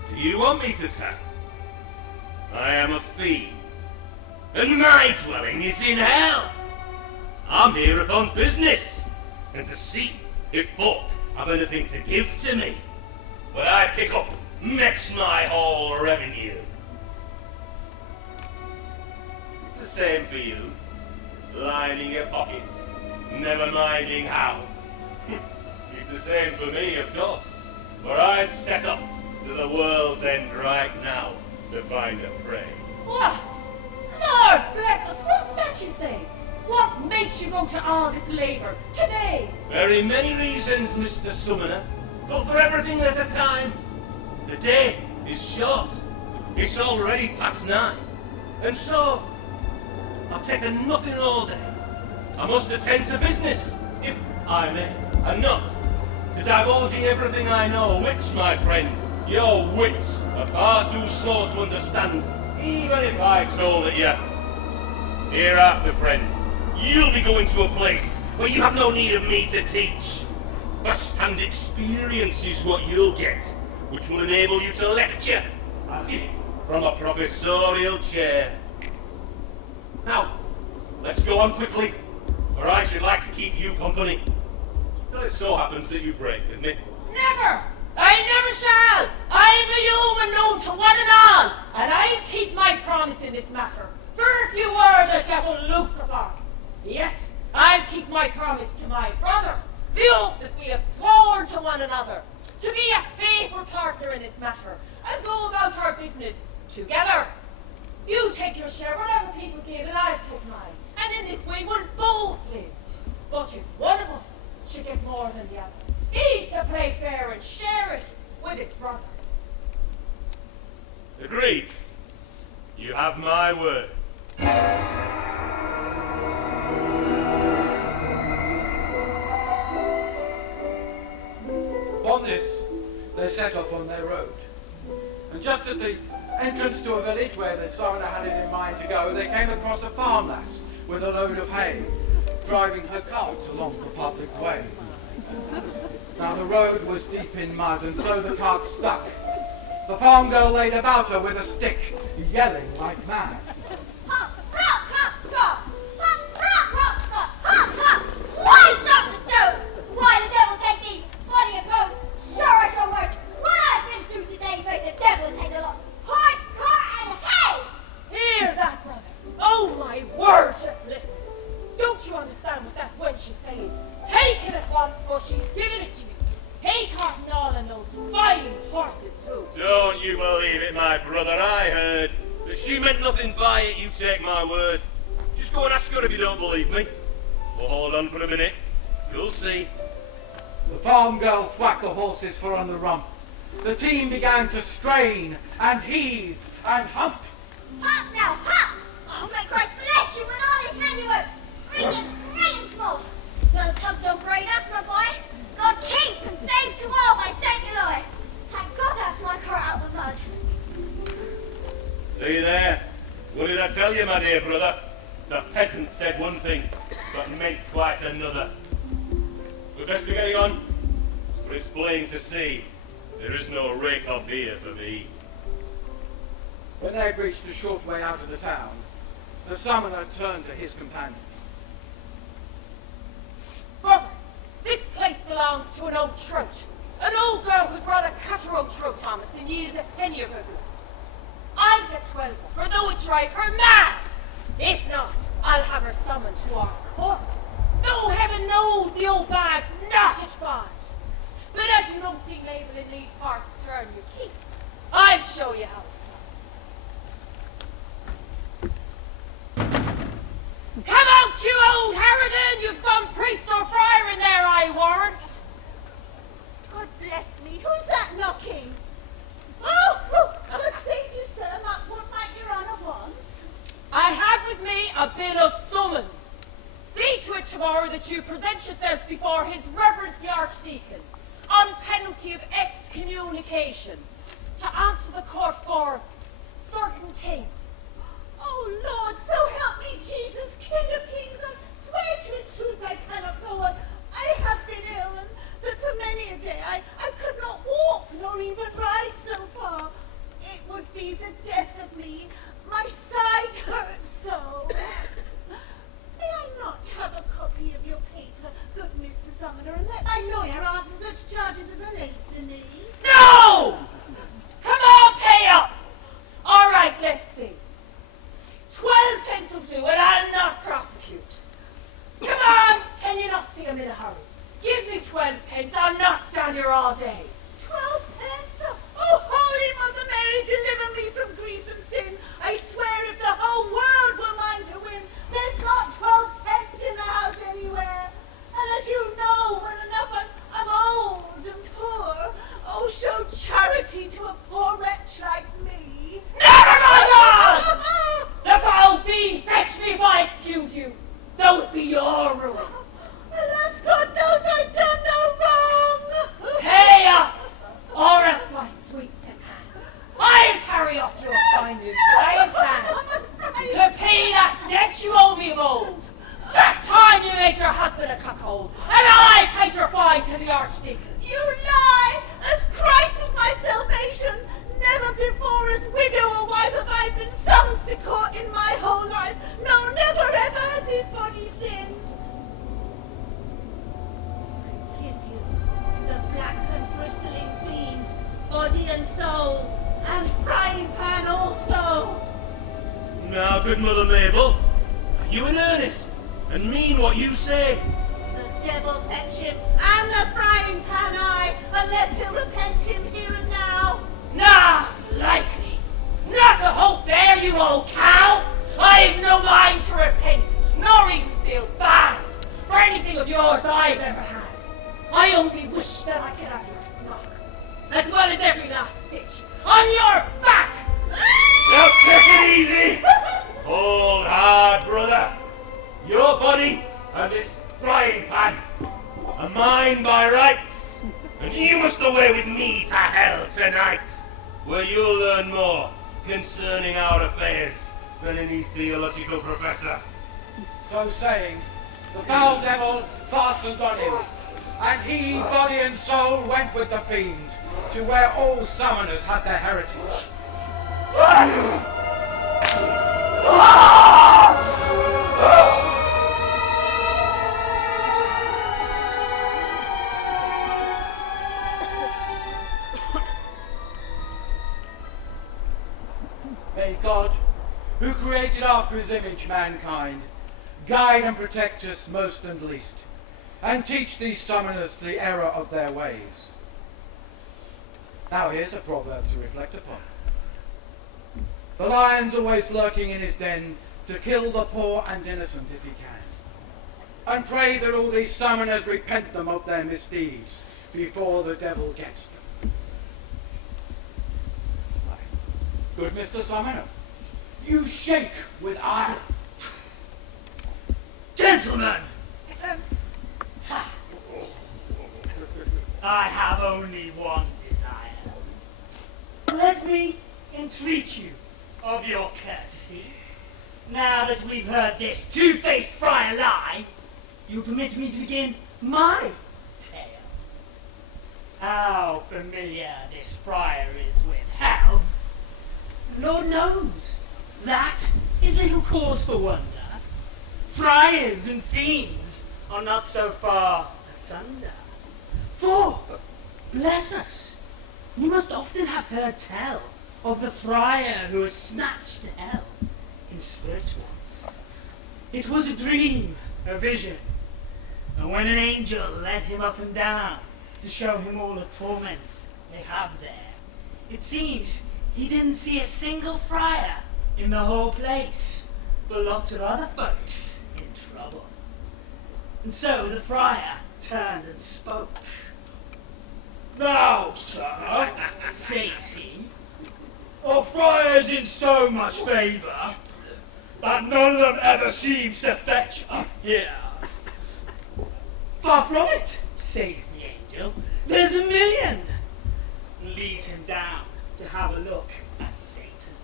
do you want me to tell? I am a fiend, and my dwelling is in hell. I'm here upon business, and to see if folk have anything to give to me. What I pick up makes my whole revenue. It's the same for you, lining your pockets, never minding how. It's the same for me, of course, for I'd set up to the world's end right now to find a prey. What? Lord bless us, what's that you say? What makes you go to all this labour today? Very many reasons, Mr. Summoner, but for everything there's a time. The day is short. It's already past 9, and so I've taken nothing all day. I must attend to business, if I may, and not to divulging everything I know, which, my friend, your wits are far too slow to understand, even if I told it you. Hereafter, friend, you'll be going to a place where you have no need of me to teach. First-hand experience is what you'll get, which will enable you to lecture, as if from a professorial chair. Now, let's go on quickly, for I should like to keep you company. Till it so happens that you break with me. Never! I never shall! I'm a human known to one and all, and I'll keep my promise in this matter, for if you were the devil Lucifer. Yet, I'll keep my promise to my brother, the oath that we have sworn to one another, to be a faithful partner in this matter, and go about our business together. You take your share, whatever people give, and I'll take mine, and in this way we'll both live. But if one of us should get more than the other, he's to play fair and share it with his brother. Agreed. You have my word. upon this, they set off on their road. And just at the entrance to a village where the summoner had it in mind to go, they came across a farm lass with a load of hay, driving her cart along the public way. Now the road was deep in mud, and so the cart stuck. The farm girl laid about her with a stick, yelling like mad. Why stop the stone? Why the devil take thee? Body of both. Sure I shall work. What I've been through today, make the devil take the lot. Horse, cart, and hay! Hear that, brother? Oh, my word, just listen. Don't you understand what that wench is saying? Take it at once, for she's giving it to you. Hay cart and all, and those fine horses, too. Don't you believe it, my brother. I heard that she meant nothing by it, you take my word. Just go and ask her if you don't believe me. Well, hold on for a minute. You'll see. The farm girl thwacked the horses full on the rump. The team began to strain and heave and hump. Hop now, hop! Oh, may Christ bless you and all his handiwork! Great and small! No tug don't break us, my boy! God keep and save to all by Saint Eloy! Thank God that's my cart out of the mud! See there? What did I tell you, my dear brother? The peasant said one thing, but meant quite another. We'd best be getting on, for it's plain to see There is no rake off here for me. When they had reached a short way out of the town, the summoner turned to his companion. Brother, this place belongs to an old trout. An old girl who'd rather cut her own throat, Thomas, than yield a penny of her blood. I'll get 12, for though it drive her mad. If not, I'll have her summoned to our court. Though heaven knows the old bag's not at fault. But as you don't see Mabel in these parts to earn your keep, I'll show you how it's done. Come out, you old harridan! You've some priest or friar in there, I warrant. God bless me, who's that knocking? Oh, God save you, sir. What might your honour want? I have with me a bit of summons. See to it tomorrow that you present yourself before His Reverence the Archdeacon, on penalty of excommunication, to answer the court for certain things. Oh, Lord, so help me, Jesus, King of Kings, I swear to in truth I cannot go on. I have been ill, and that for many a day I could not walk, nor even ride so far. It would be the death of me. My side hurts so. May I not have a copy of your paper, good Mr. Summoner, and let my lawyer answer such charges as are laid to me? No! Come on, pay up! All right, let's see. 12 pence will do, and I'll not prosecute. Come on, can you not see I'm in a hurry? Give me 12 pence, I'll not stand here all day. 12 pence? Oh, Holy Mother Mary, deliver me from grief and sin. I swear if the whole world were mine to win, there's not 12 pence in the house anywhere. And as you know well enough, I'm old and poor. Oh, show charity to a poor wretch like me. Never mind God! The foul fiend, fetch me if I excuse you, though it be your ruin. Alas, God knows I've done no wrong. Pay up, or else my sweet Simhan, I'll carry off your fine new frying pan to pay that debt you owe me of old. That time you made your husband a cuckold, and I paid your fine to the Archdeacon. You lie! As Christ is my salvation, never before as widow or wife have I been summoned to court in my whole life. No, never ever has his body sinned. I give you to the black and bristling fiend, body and soul, and frying pan also. Now, good Mother Mabel, are you in earnest and mean what you say? The devil fetch him, and the frying pan I, unless he'll repent him here and now. Not likely. Not a hope there, you old cow. I've no mind to repent, nor even feel bad for anything of yours I've ever had. I only wish that I could have your smock, as well as every last stitch on your back. Now take it easy. Hold hard, brother. Your body and this frying pan are mine by rights, and you must away with me to hell tonight, where you'll learn more concerning our affairs than any theological professor. So saying, the foul devil fastened on him, and he, body and soul, went with the fiend to where all summoners had their heritage. May God, who created after his image mankind, guide and protect us most and least, and teach these summoners the error of their ways. Now here's a proverb to reflect upon. The lion's always lurking in his den to kill the poor and innocent if he can. And pray that all these summoners repent them of their misdeeds before the devil gets them. Good Mr. Summoner, you shake with ire. Gentlemen! I have only one desire. Let me entreat you of your courtesy. Now that we've heard this two-faced friar lie, you permit me to begin my tale. how familiar this friar is with hell, Lord knows that is little cause for wonder. Friars and fiends are not so far asunder. For, bless us, you must often have heard tell of the friar who was snatched to hell in spirituals. It was a dream, a vision, and when an angel led him up and down to show him all the torments they have there, it seems he didn't see a single friar in the whole place, but lots of other folks in trouble. And so the friar turned and spoke. Now, sir, Says he, are friars in so much favour that none of them ever seems to fetch up here? far from it, says the angel. There's a million. Leads him down to have a look at Satan.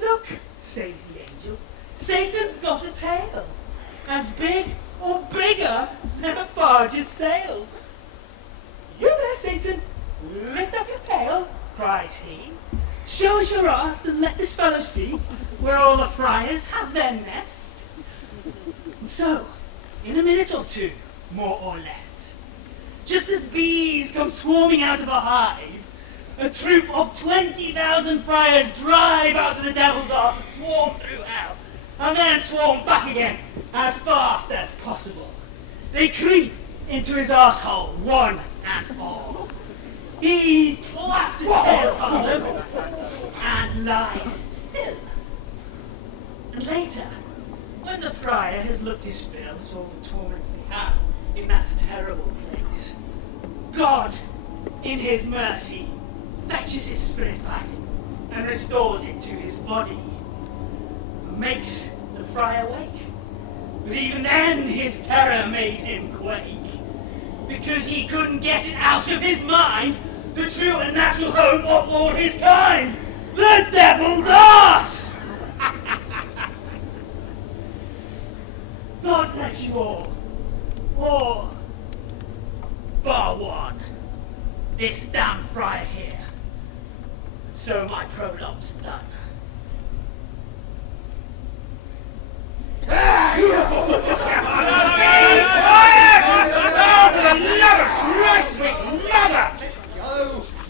Look, says the angel, Satan's got a tail, as big or bigger than a barge's sail. You there, Satan, lift up your tail, cries he. Show us your arse and let this fellow see where all the friars have their nest. And so, in a minute or two, more or less, just as bees come swarming out of a hive, a troop of 20,000 friars drive out to the devil's arse and swarm through hell, and then swarm back again as fast as possible. They creep into his arsehole, one and all. He claps his tail upon them and lies still. And later, when the friar has looked his fill at all the torments they have in that terrible place, God, in his mercy, fetches his spirit back and restores it to his body, makes the friar wake. But even then his terror made him quake, because he couldn't get it out of his mind, the true and natural home of all his kind, the devil's arse! God bless you all bar one, this damn friar here. So my prologue's done.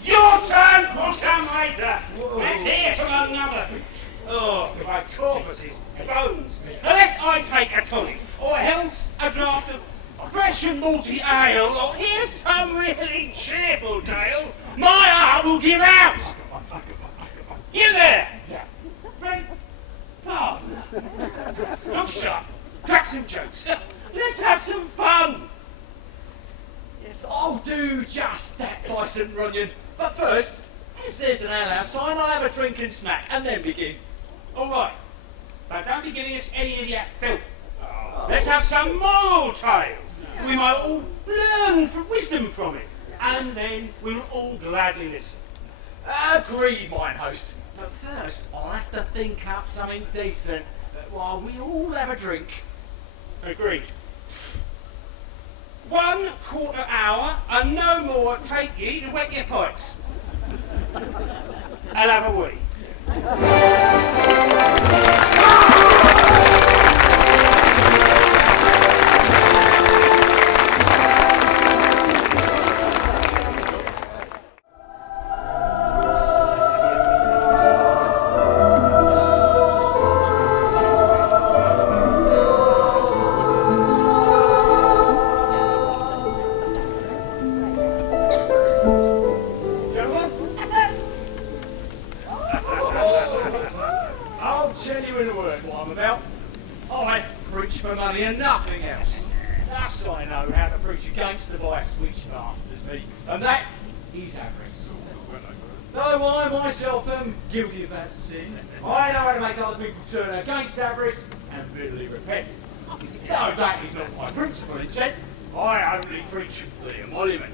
Your turn will come later. Let's hear from another. Oh, my corpus's bones. Unless I take a tonic, or else a draught of fresh and malty ale, or here's some really cheerful tale, my heart will give out. You there! Friend, partner. Look sharp. Crack some jokes. Let's have some fun. Yes, I'll do just that, Bison Runyon. But first, as there's an ale outside, I'll have a drink and snack, and then begin. All right. But don't be giving us any of that filth. Let's have some moral tale. We might all learn wisdom from it. And then we'll all gladly listen. Agreed, mine host. But first, I'll have to think up something decent while we all have a drink. Agreed. 1/4 hour and no more take ye to wet your pipes. I'll have a wee. I'll tell you in a word what I'm about. I preach for money and nothing else. Thus I know how to preach against the vice which masters me, and that is avarice. Though I myself am guilty of that sin, I know how to make other people turn against avarice and bitterly repent. No, that is not my principal intent. I only preach the emolument.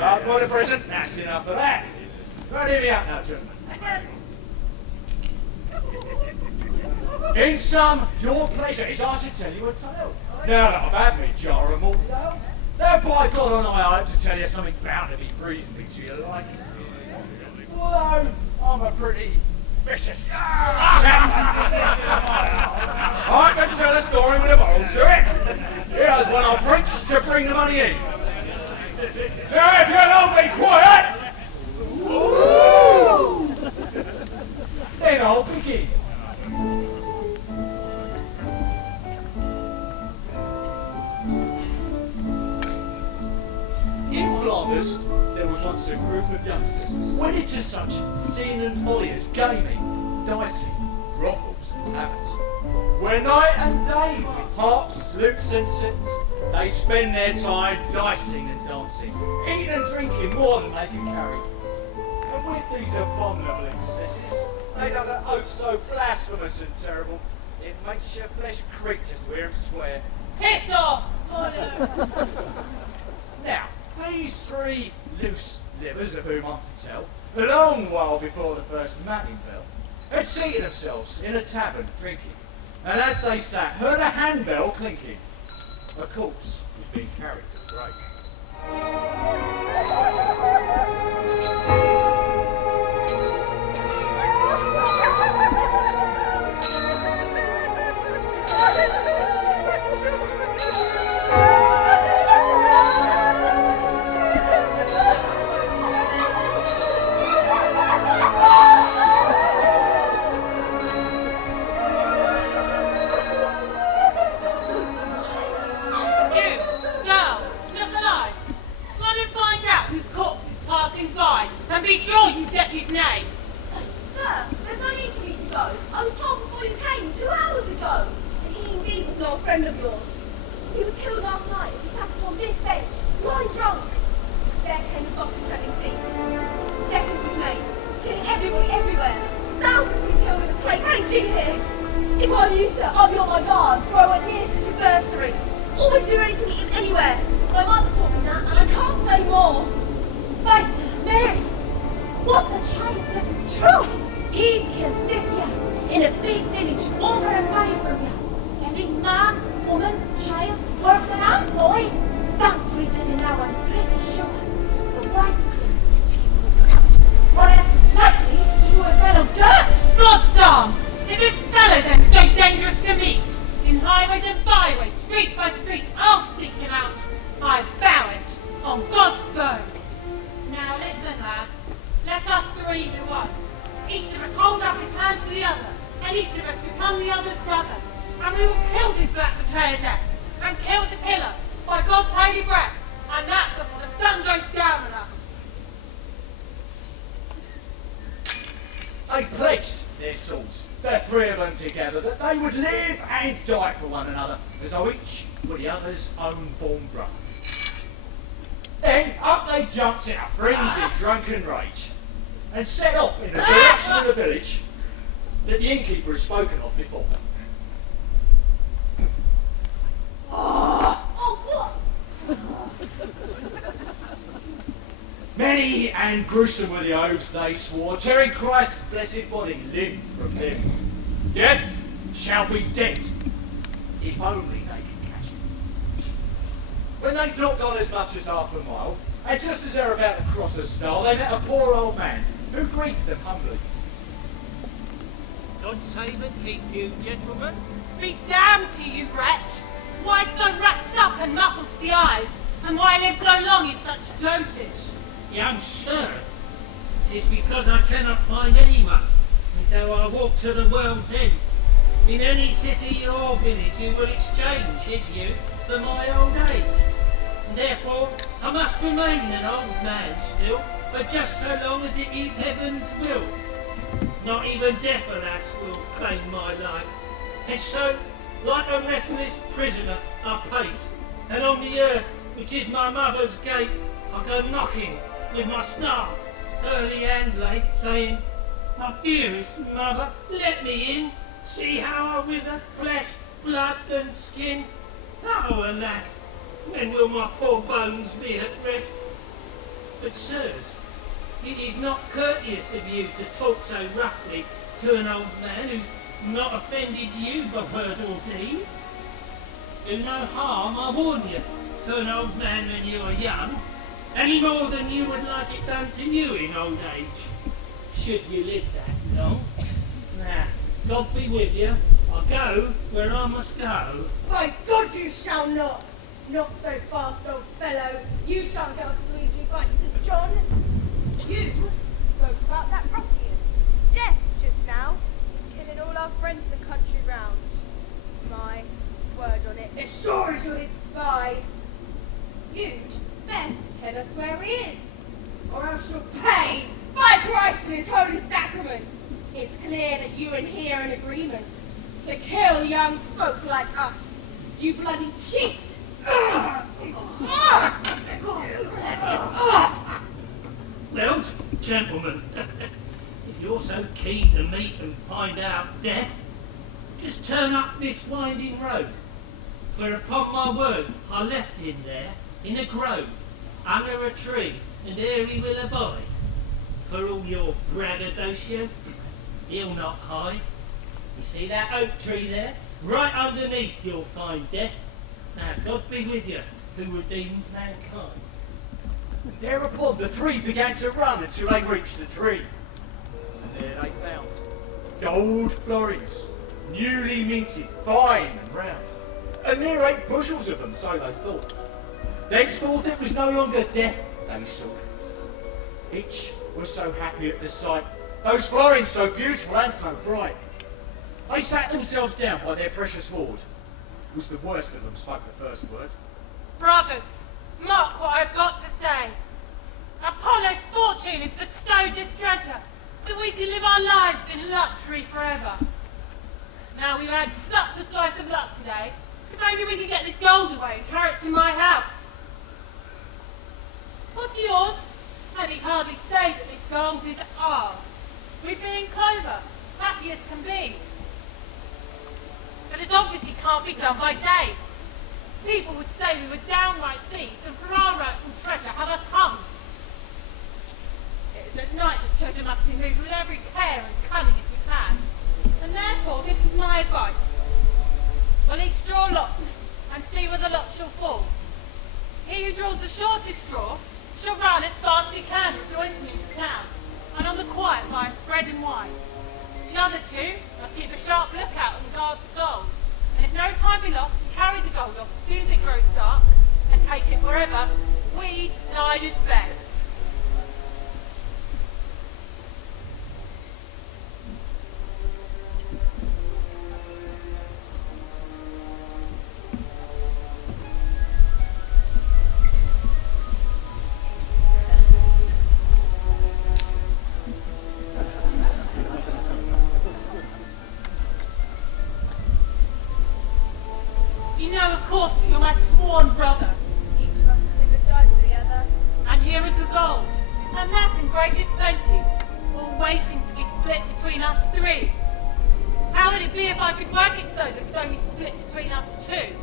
But for the present, that's enough of that. But hear me out now, gentlemen. In sum, your pleasure is I should tell you a tale. Now that I've had me jar of malty ale, Now, by God, and I hope to tell you something bound to be reasonably to your liking. Although I'm a pretty vicious chap. I can tell a story with a moral to it. Here's one I'll preach to bring the money in. Now, if you'll all be quiet, then I'll begin. In Flanders, there was once a group of youngsters wedded to such sin and folly as gaming, dicing, brothels and taverns, where night and day with harps, lutes and citars, they spend their time dicing and dancing, eating and drinking more than they can carry. And with these abominable excesses, they done an oath so blasphemous and terrible, it makes your flesh creep just to hear them swear. Piss off! Now, these three loose livers, of whom I'm to tell, a long while before the first matin bell, had seated themselves in a tavern drinking, and as they sat, heard a handbell clinking. A corpse was being carried to the grave. And be sure you get his name. Sir, there's no need for me to go. I was told before you came 2 hours ago. And he indeed was no friend of yours. He was killed last night as he sat upon this bench, lying drunk. There came a softly treading thief. Death is his name. He's killing everybody everywhere. Thousands he's killed with the plague raging here. If I were you, sir, I'd be on my guard, for I went near such a bursary. Always be ready to meet him anywhere. My mother taught me that, and I can't say more. Master, Mary, what the child says is true. He's killed this year in a big village over a mile from here. Every man, woman, child, workman and boy. That's reason now I'm pretty sure. The wisest thing is to keep a look out, or else likely to do a fellow dirt. God's arms! Is this fellow then so dangerous to meet? In highways and byways, street by street, I'll seek him out. I vow it, on God's bones. Now listen, lads. Let us three be one. Each of us hold up his hand to the other, and each of us become the other's brother. And we will kill this black betrayer death, and kill the killer, by God's holy breath, and that before the sun goes down on us. They pledged their souls, the three of them together, that they would live and die for one another, as though each were the other's own born brother. Then up they jumped in a frenzied drunken rage, and set off in the direction of the village that the innkeeper had spoken of before. Many and gruesome were the oaths they swore, tearing Christ's blessed body limb from limb. Death shall be dead, if only they can catch him. When they'd not gone as much as half a mile, and just as they were about to cross a stile, they met a poor old man who greeted them humbly. God save and keep you, gentlemen. Be damned to you, wretch! Why so wrapped up and muffled to the eyes? And why live so long in such dotage? Young sir, 'tis because I cannot find anyone, and though I walk to the world's end. In any city or village you will exchange his youth for my old age. And therefore I must remain an old man still, for just so long as it is heaven's will. Not even death, alas, will claim my life. And so, like a restless prisoner, I pace, and on the earth, which is my mother's gate, I go knocking with my staff, early and late, saying, "My dearest mother, let me in. See how I wither, flesh, blood and skin. Oh, alas, when will my poor bones be at rest?" But, sirs, it is not courteous of you to talk so roughly to an old man who's not offended you by word or deed. Do no harm, I warn you, to an old man when you were young, any more than you would like it done to you in old age, should you live that long. Now, God be with you. I'll go where I must go. By God, you shall not! Not so fast, old fellow. You shan't go so easily by St. John. You spoke about that ruffian. Death just now. He's killing all our friends the country round. My word on it, as sure as you're his spy. You'd best tell us where he is, or else you'll pay by Christ and his holy sacrament. It's clear that you and he are in agreement to kill young folk like us. You bloody cheat! Well, gentlemen, if you're so keen to meet and find out death, just turn up this winding road. For upon my word, I left him there, in a grove, under a tree, and there he will abide. For all your braggadocio, he'll not hide. You see that oak tree there? Right underneath you'll find death. Now God be with you, who redeemed mankind. Thereupon the three began to run until they reached the tree. And there they found gold florins, newly minted, fine and round, and near 8 bushels of them, so they thought. Thenceforth it was no longer death they sought. Each was so happy at the sight, those florins so beautiful and so bright. They sat themselves down by their precious hoard. Was the worst of them spoke the first word. Brothers, mark what I've got to say. Apollo's fortune is bestowed this treasure, so we can live our lives in luxury forever. Now we've had such a slice of luck today, if maybe we can get this gold away and carry it to my house. What's yours? I need hardly say that this gold is ours. We've been in clover, happy as can be. But it obviously can't be done by day. People would say we were downright thieves, and for our rightful treasure have us hung. It is at night the treasure must be moved with every care and cunning as we can. And therefore this is my advice. We'll each draw lots, and see where the lot shall fall. He who draws the shortest straw shall run as fast as he can rejoicing into town, and on the quiet buy us bread and wine. The other two must keep a sharp lookout and guard the gold, and if no time be lost, carry the gold off as soon as it grows dark, and take it wherever we decide is best. You know, of course, that you're my sworn brother. Each of us will live and die for the other. And here is the gold, and that in greatest plenty, all waiting to be split between us three. How would it be if I could work it so that it was only split between us two?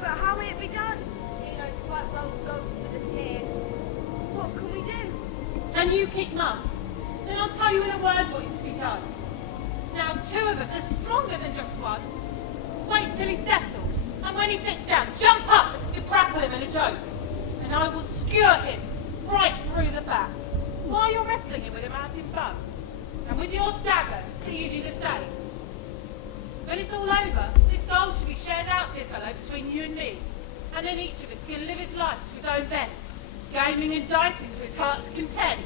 But how will it be done? He knows quite well the gold is with us here. What can we do? And you keep mum. Then I'll tell you in a word what is to be done. Now 2 of us are stronger than just one. Wait till he's settled, and when he sits down, jump up as if to crackle him in a joke, and I will skewer him right through the back, while you're wrestling him with him out in fun. And with your dagger, see you do the same. When it's all over, this gold should be shared out, dear fellow, between you and me, and then each of us can live his life to his own bent, gaming and dicing to his heart's content.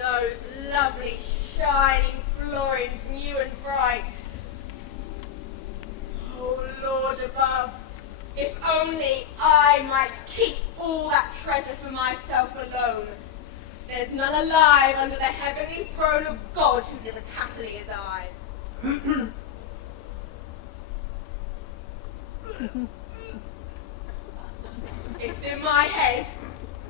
Those lovely shining florins, new and bright. Oh Lord above, if only I might keep all that treasure for myself alone. There's none alive under the heavenly throne of God who lives as happily as I. It's in my head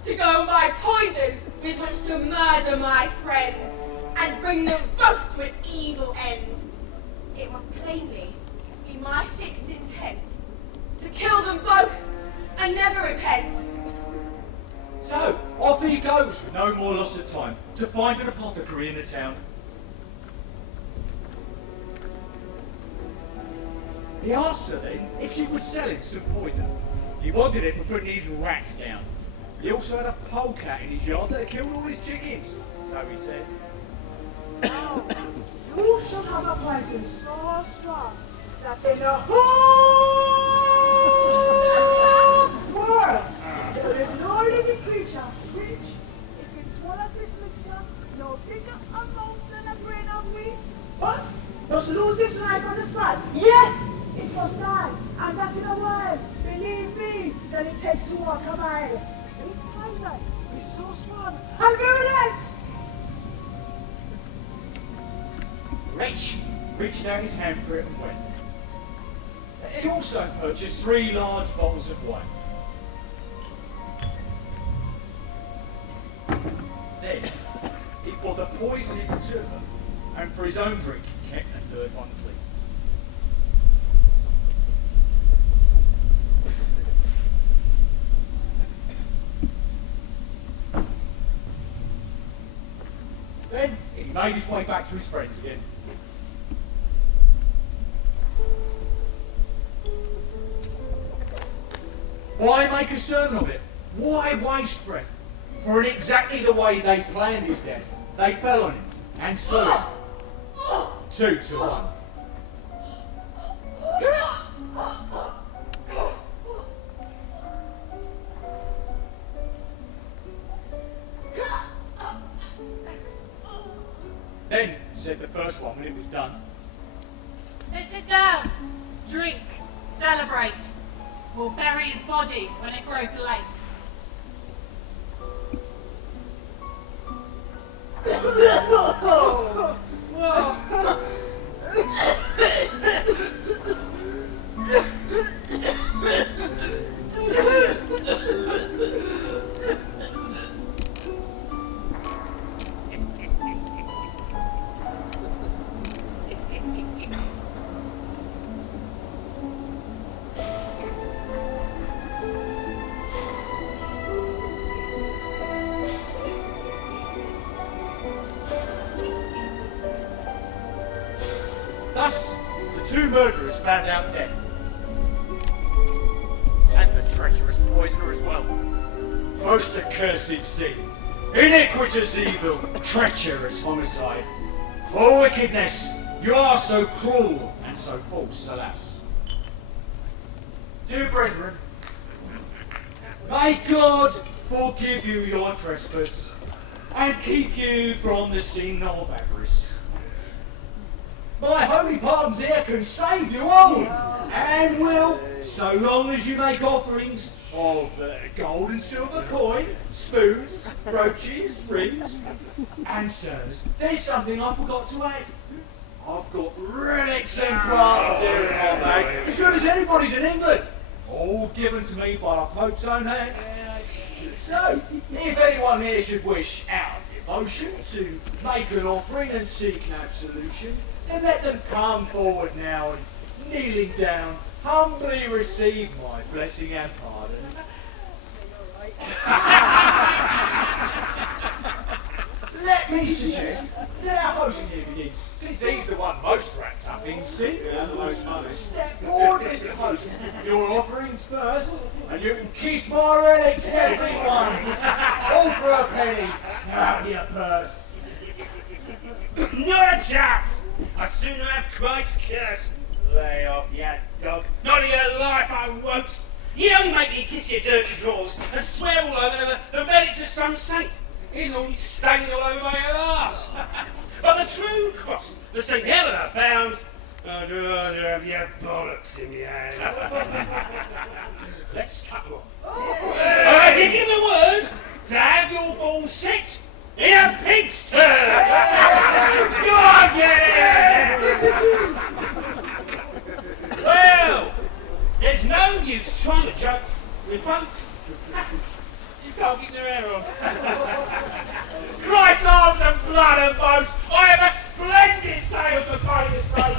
to go and buy poison with which to murder my friends and bring them both to an evil end. It must plainly be my fixed intent to kill them both and never repent. So, off he goes with no more loss of time to find an apothecary in the town. He asked her then if she would sell him some poison. He wanted it for putting his rats down. He also had a polecat in his yard that had killed all his chickens. So he said, You should have a poison so strong that in the whole world there is no living creature which, if it swallows this mixture, no bigger amount than a grain of wheat, but must lose its life on the spot. Yes, it must die, and that in a while. Believe me, that it takes to walk a mile. This poison is so strong and virulent. Rich reached out his hand for it and went. He also purchased 3 large bottles of wine. Then he poured the poison into 2 of them, and for his own drink he kept the 3rd one clean. Then he made his way back to his friends again. Why make a sermon of it? Why waste breath? For in exactly the way they planned his death, they fell on him and slew him. 2 to 1. Then, said the first one when it was done, Then sit down, drink, celebrate. We'll bury his body when it grows late. Thus, the 2 murderers found out death. And the treacherous poisoner as well. Most accursed sin, iniquitous evil, treacherous homicide. O wickedness, you are so cruel and so false, alas. Dear brethren, may God forgive you your trespass and keep you from the sin of avarice. My holy pardons here can save you all, and will, so long as you make offerings of gold and silver coin, spoons, brooches, rings, and sirs, there's something I forgot to add. I've got relics and crafts here in my bag, as good as anybody's in England, all given to me by a Pope's own hand. So, if anyone here should wish out of devotion to make an offering and seek an absolution, then let them come forward now and, kneeling down, humbly receive my blessing and pardon. Let me suggest that our host here begins, since he's the one most wrapped up in sin. Step forward, Mr. Host. Your offerings first, and you can kiss my relics, everyone. All for a penny. Out of your purse. Not a chance! I'd sooner have Christ's curse. Lay off, you dog. Not in your life I won't. You only make me kiss your dirty drawers and swear all over the merits of some saint. It'll only stain all over my arse. But the true cross that St. Helena found, I'd rather have your bollocks in your hand. Let's cut them off. I give you the word to have your balls set in a pig's turd! Go on, yeah! Well, there's no use trying to joke with folk. You can't get their hair on. Christ's arms and blood and bones, I have a splendid tale to find this road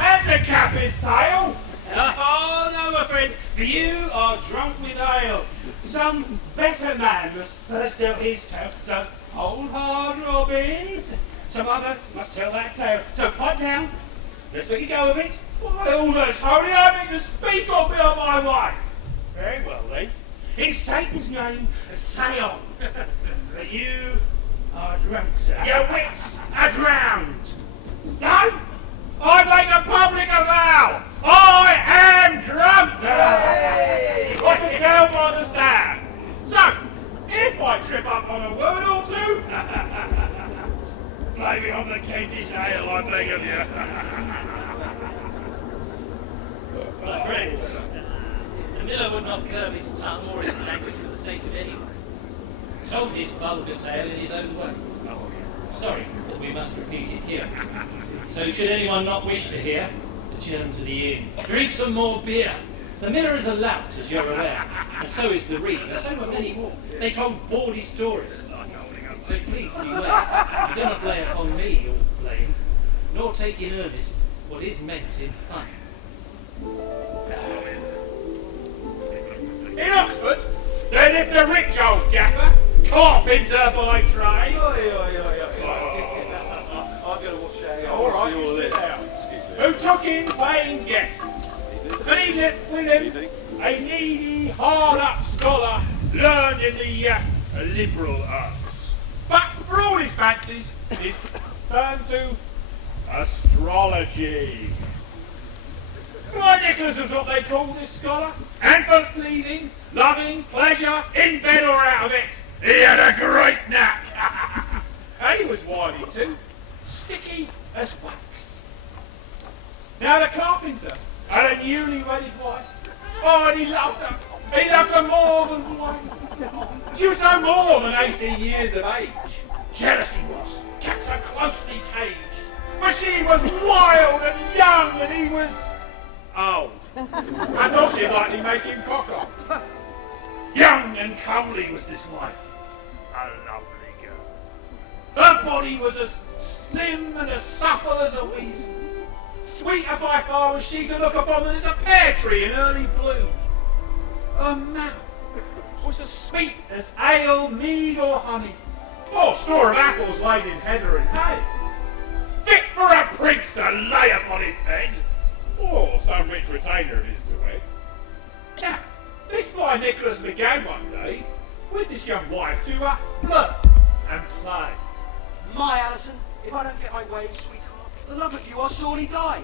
and to cap his tail. Oh, no, my friend, for you are drunk with ale. Some better man must first tell his tale. So hold hard, Robin. Some other must tell that tale. So pipe down. Let's make a go of it. By all that's holy, I mean to speak or be on my way. Very well then. In Satan's name, say on. But you are drunk, sir. Your wits are drowned. So, I make a public avow. I am drunk. I can tell by the sound. So, if I trip up on a word or two, blame it on the Kentish ale, I beg of you. My friends, the miller would not curb his tongue or his language for the sake of anyone. Told his vulgar tale in his own way. Sorry, but we must repeat it here. So should anyone not wish to hear, adjourn to the inn. Drink some more beer. The miller is a lout, as you're aware, and so is the reed, and so are many more. They told bawdy stories. So please beware. You do not lay upon me your blame, nor take in earnest what is meant in fun. In Oxford, they lived a rich old gaffer, carpenter by trade. I'm going to watch that. All right, all sit this. down. Who took in paying guests. And he left with him a needy, hard-up scholar learned in the liberal arts. But for all his fancies, he's turned to astrology. My Nicholas was what they called this scholar, and for pleasing, loving, pleasure, in bed or out of it, he had a great knack. And he was wily too, sticky as wax. Now the carpenter had a newly wedded wife. Oh, and he loved her. He loved her more than one. She was no more than 18 years of age. Jealousy was, kept her closely caged. But she was wild and young, and he was old. I thought she'd likely make him cock up. Young and comely was this wife. A lovely girl. Her body was as slim and as supple as a weasel. Sweeter by far was she to look upon than is a pear tree in early bloom. Her mouth was as sweet as ale, mead or honey, or store of apples laid in heather and hay. Fit for a prince to lay upon his bed, or some rich retainer of his to wed. Now, this boy Nicholas began one day with this young wife to flirt and play. My Alison, if I don't get my way, sweetheart, the love of you I'll surely die.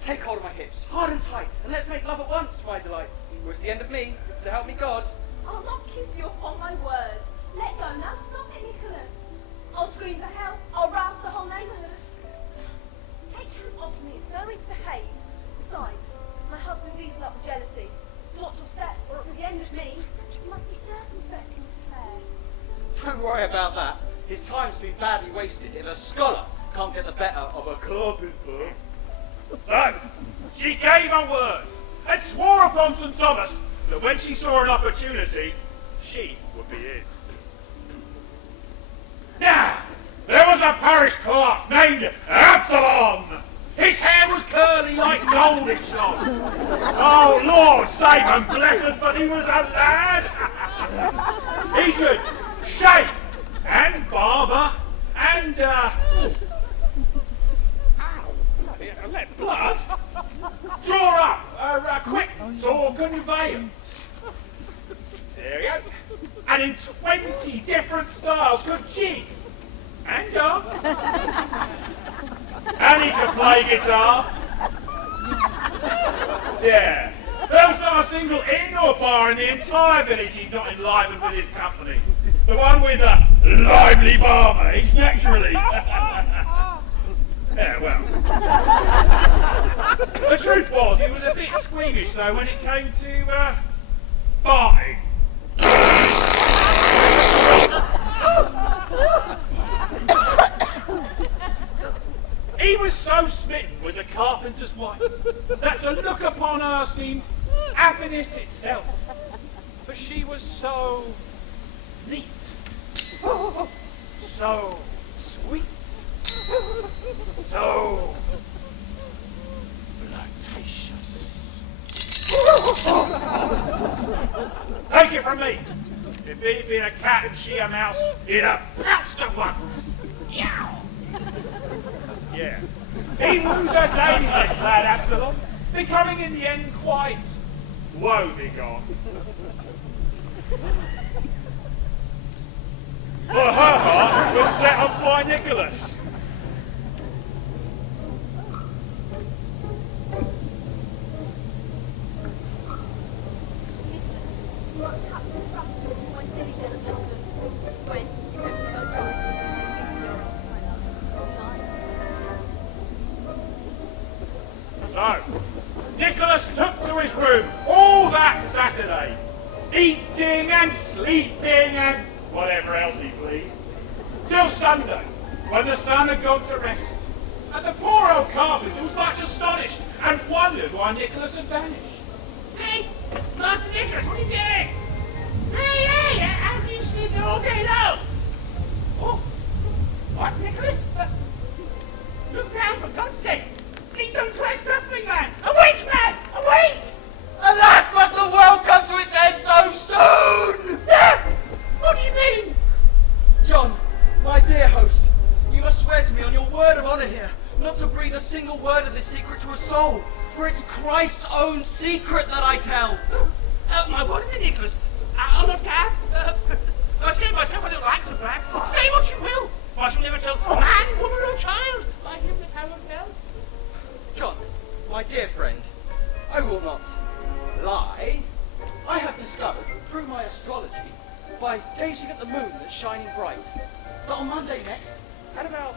Take hold of my hips, hard and tight, and let's make love at once, my delight. Or it's the end of me, so help me God. I'll not kiss you upon my word. Let go now, stop it, Nicholas. I'll scream for help. I'll rouse the whole neighbourhood. Take hands off me. It's no way to behave. Besides, my husband's eaten up with jealousy. So watch your step, or at the end of me, you must be circumspect in this affair. Don't worry about that. His time's been badly wasted if a scholar can't get the better of a carpenter. So, she gave her word and swore upon St. Thomas that when she saw an opportunity, she would be his. Now, there was a parish clerk named Absalom. His hair was curly like gold it shone. Oh, Lord save and bless us, but he was a lad. He could shave and barber and, let blood draw up a quittance or conveyance. There we go. And in 20 different styles could jig and dance. And he could play guitar. Yeah. There was not a single inn or bar in the entire village he'd not enlivened with his company. The one with the lively barmaids, naturally. Yeah, well. The truth was, he was a bit squeamish, though, when it came to, farting. He was so smitten with the carpenter's wife that to look upon her seemed happiness itself. For she was so neat, so sweet, so flirtatious. Take it from me, if he'd been a cat and she a mouse, he'd have pounced at once. Yow! Yeah, He woos her daily, this lad Absalom, becoming in the end quite woebegone. But her heart was set on Fly Nicholas. So, Nicholas took to his room all that Saturday, eating and sleeping and whatever else he pleased, till Sunday, when the sun had gone to rest, and the poor old carpenter was much astonished and wondered why Nicholas had vanished. Hey, Master Nicholas, what are you doing? Hey, how can you sleep there all day long? Oh, what, Nicholas? Look down, for God's sake. He don't cry suffering, man. Awake, man, awake! Alas, must the world come to its end so soon? What do you mean? John, my dear host, you must swear to me on your word of honour here not to breathe a single word of this secret to a soul, for it's Christ's own secret that I tell. My word, Nicholas, I'll not gab. I say myself I don't like to brag. Say what you will. I shall never tell man, woman or child. I him that cannot tell. John, my dear friend, I will not lie. I have discovered through my astrology, by gazing at the moon that's shining bright, that on Monday next, at about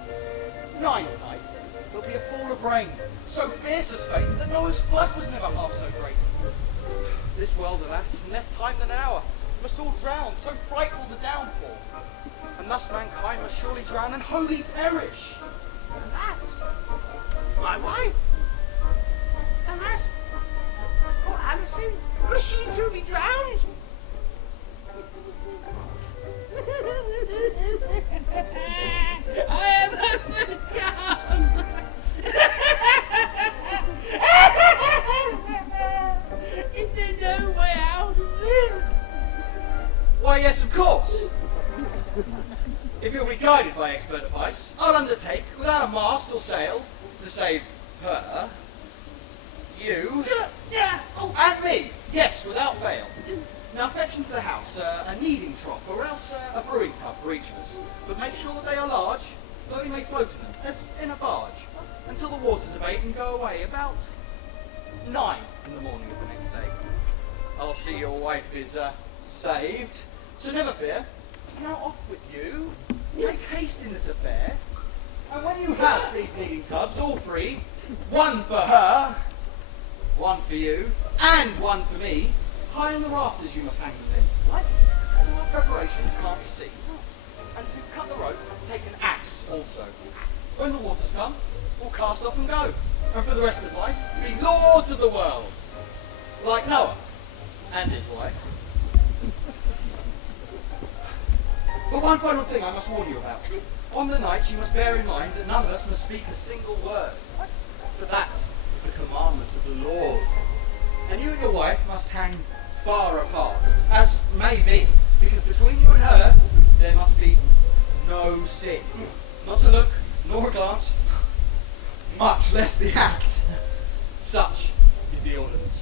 9 at night, there'll be a fall of rain, so fierce as fate that Noah's flood was never half so great. This world, alas, in less time than an hour, must all drown, so frightful the downpour. And thus mankind must surely drown and wholly perish. Alas, my wife. Alas, poor Alison, was she truly drowned? I am overcome. Is there no way out of this? Why, yes, of course. If you'll be guided by expert advice, I'll undertake, without a mast or sail, to save her, you, and me. Yes, without fail. Now fetch into the house a kneading trough, or else a brewing tub for each of us. But make sure that they are large, so that we may float in them, as in a barge, until the waters abate and go away about 9 in the morning of the next day. I'll see your wife is saved, so never fear. Now off with you. Make haste in this affair. And when you have these kneading tubs, all three, one for her, one for you, and one for me, high in the rafters you must hang them in, right? So our preparations can't be seen. And to cut the rope, take an axe also. When the waters come, we'll cast off and go. And for the rest of life, be lords of the world. Like Noah and his wife. But one final thing I must warn you about. On the night, you must bear in mind that none of us must speak a single word. For that is the commandment of the Lord. And you and your wife must hang far apart, as may be, because between you and her, there must be no sin. Not a look, nor a glance, much less the act. Such is the ordinance.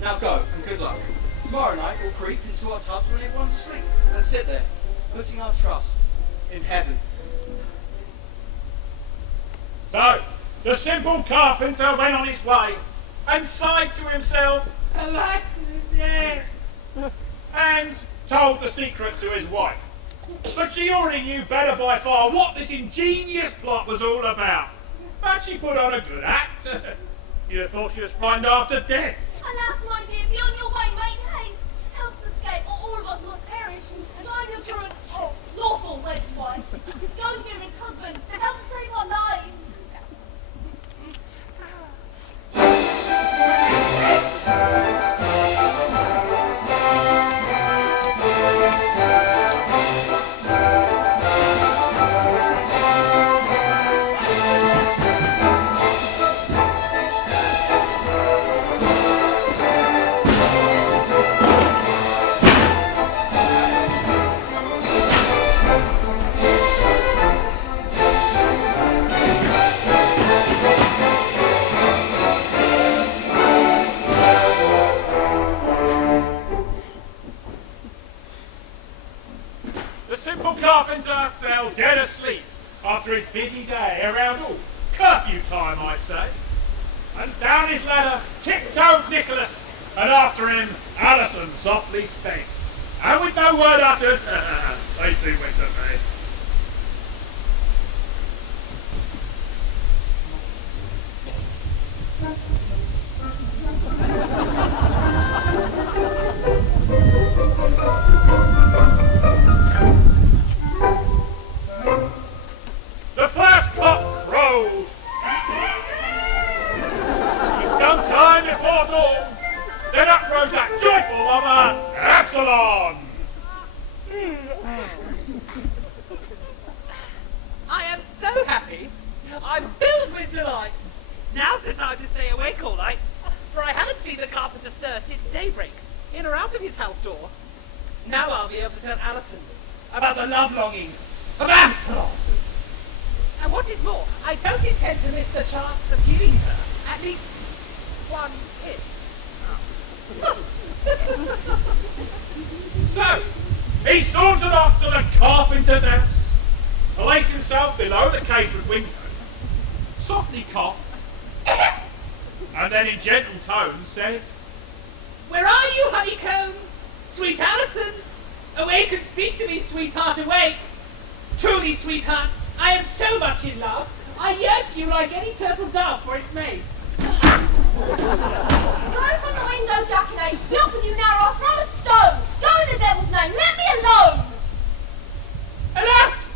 Now go, and good luck. Tomorrow night we'll creep into our tubs when everyone's asleep, and sit there, putting our trust in heaven. So, the simple carpenter went on his way, and sighed to himself, Alack, dear. and told the secret to his wife. But she already knew better by far what this ingenious plot was all about. But she put on a good act. You'd have thought she was frightened after death. Alas, my dear, be on your way, make haste. Help us escape, or all of us must perish. As I'm your true and lawful wedded wife. Go, dearest husband, help save our lives. The simple carpenter fell dead asleep after his busy day around curfew time, I'd say. And down his ladder tiptoed Nicholas, and after him Alison softly sped. And with no word uttered, they soon went to bed. The first cock crowed. Some time before dawn, then up rose that joyful mama, Absalom. I am so happy. I'm filled with delight. Now's the time to stay awake all night, for I haven't seen the carpenter stir since daybreak, in or out of his house door. Now I'll be able to tell Alison about the love-longing of Absalom. And what is more, I don't intend to miss the chance of giving her at least one kiss. So, he sauntered off to the carpenter's house, placed himself below the casement window, softly coughed, and then in gentle tones said, Where are you, honeycomb? Sweet Alison? Awake and speak to me, sweetheart, awake. Truly, sweetheart, I am so much in love, I yearn for you like any turtle dove for its mate. Go from the window, jackanapes. Be off with you now, or I'll throw a stone. Go in the devil's name. Let me alone. Alas!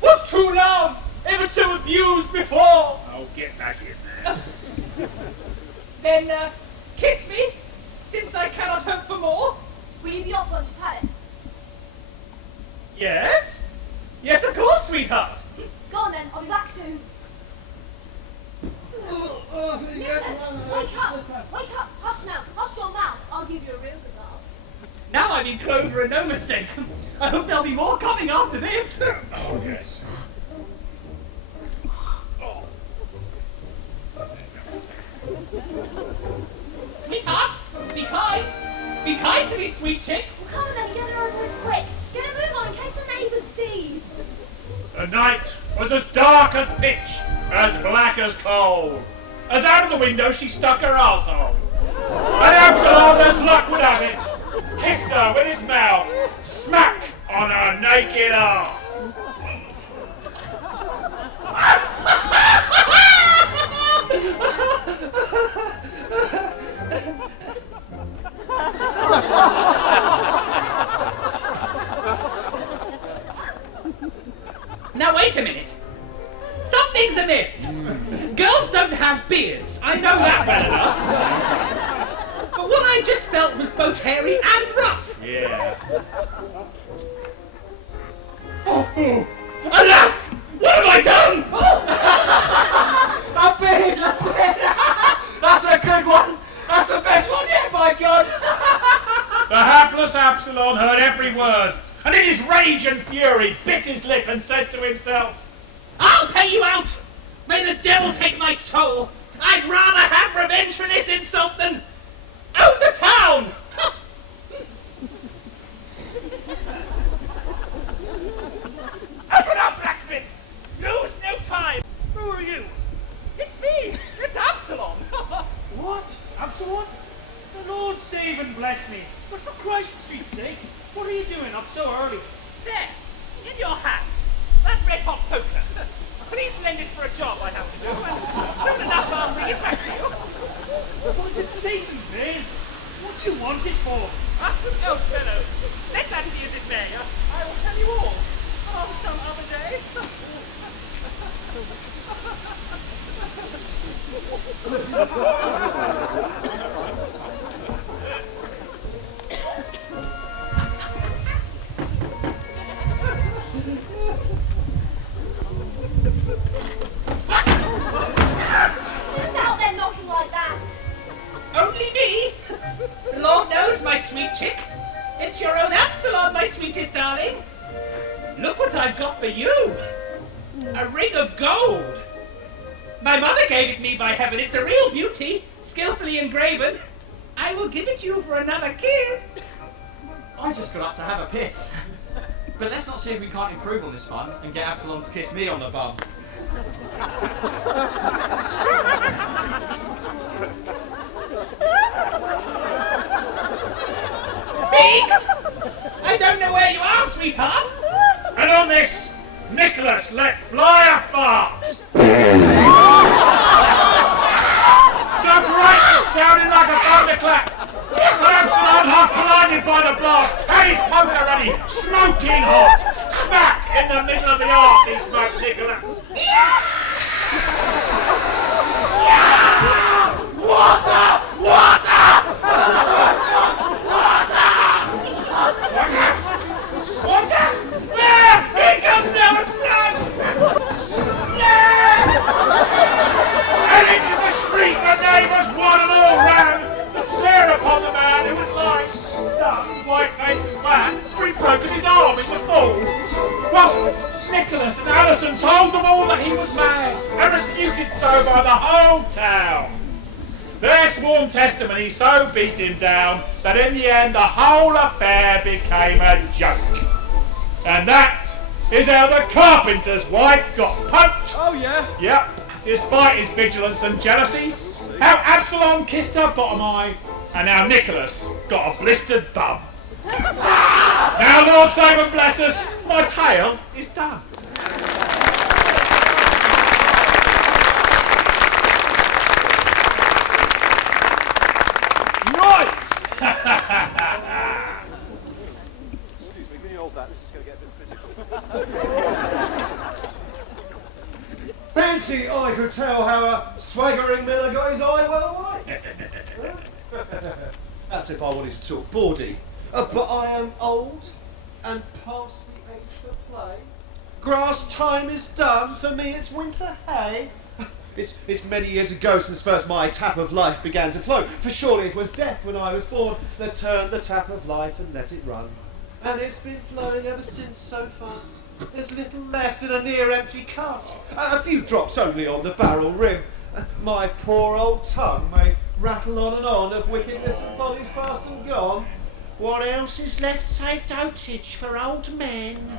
Was true love ever so abused before? Oh, get back in there. Then, kiss me, since I cannot hope for more. Will you be off once you've had it? Yes? Yes, of course, sweetheart. Go on then. I'll be back soon. Nicholas, wake up. Wake up. Hush now. Hush your mouth. I'll give you a real good laugh. Now I'm in clover and no mistake. I hope there'll be more coming after this. Oh, yes. Sweetheart, be kind. Be kind to me, sweet chick. Well, come on then and get her over it quick. Get a move on in case the neighbours see. The night was as dark as pitch, as black as coal. As out of the window she stuck her arsehole. And Absalom, as luck would have it, kissed her with his mouth, smack on her naked arse. Now wait a minute. Something's amiss. Girls don't have beards. I know that well enough. But what I just felt was both hairy and rough. Yeah. Oh, alas! What have I done? A beard! That's a good one! That's the best one yet, by God! The hapless Absalom heard every word, and in his rage and fury bit his lip and said to himself, I'll pay you out! May the devil take my soul! I'd rather have revenge for this insult than own the town! Open up, blacksmith! Lose no time! Who are you? It's me! It's Absalom! What? Absalom? The Lord save and bless me. But for Christ's sweet sake, what are you doing up so early? There! In your hand! That red-hot poker! Please lend it for a job I have to do, and soon enough I'll bring it back to you. Was it Satan's name? What do you want it for? Oh, fellow, let that be as it may. I will tell you all. Oh, some other day. Who's out there knocking like that? Only me? Lord knows, my sweet chick. It's your own Absalom, my sweetest darling. Look what I've got for you. A ring of gold. My mother gave it me, by heaven. It's a real beauty, skillfully engraven. I will give it you for another kiss. I just got up to have a piss. But let's not see if we can't improve on this fun and get Absalom to kiss me on the bum. Speak! I don't know where you are, sweetheart. And on this, Nicholas let fly a fart. So great it sounded like a thunderclap. But Absalom, half blinded by the blast, had his poker ready, smoking hot. Smack in the middle of the arse he smacked Nicholas. Water! Water! Water! There! Here comes Noah's flood! And into the street the neighbours one and all ran to stare upon the man who was lying, stunned, white-faced and flat, for he'd broken his arm in the fall. Whilst Nicholas and Alison told them all that he was mad, and reputed so by the whole town. Their sworn testimony so beat him down that in the end the whole affair became a joke. And that is how the carpenter's wife got poked. Oh, yeah? Yep, despite his vigilance and jealousy. How Absalom kissed her bottom eye, and how Nicholas got a blistered bum. Now, Lord save and bless us, my tale is done. Right! Excuse me, can you hold that? This is going to get a bit physical. Fancy I could tell how a swaggering miller got his eye well white. That's if I wanted to talk bawdy. But I am old and past the age for play. Grass time is done, for me it's winter hay. It's many years ago since first my tap of life began to flow. For surely it was death when I was born that turned the tap of life and let it run. And it's been flowing ever since so fast. There's little left in a near empty cask. A few drops only on the barrel rim. My poor old tongue may rattle on and on of wickedness and follies past and gone. What else is left save dotage for old men?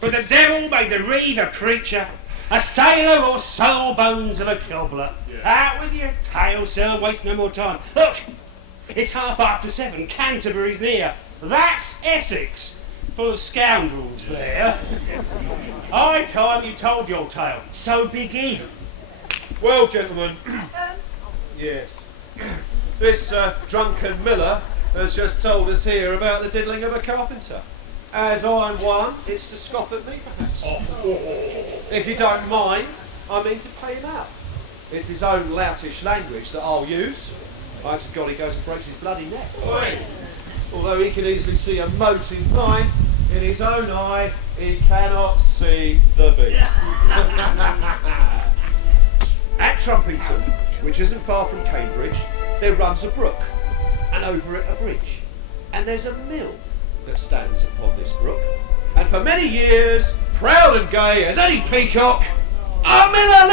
For the devil made the reeve a creature, a sailor or soul bones of a cobbler. Out with your tail, sir, waste no more time. Look, it's 7:30. Canterbury's near. That's Essex, full of scoundrels there. High time you told your tale, so begin. Well, gentlemen, yes, this drunken miller has just told us here about the diddling of a carpenter. As I'm one, it's to scoff at me, perhaps. If you don't mind, I mean to pay him out. It's his own loutish language that I'll use. I hope to God he goes and breaks his bloody neck. Oi! Although he can easily see a mote in mine, in his own eye, he cannot see the beast. At Trumpington, which isn't far from Cambridge, there runs a brook, and over it a bridge. And there's a mill that stands upon this brook. And for many years, proud and gay as any peacock, a miller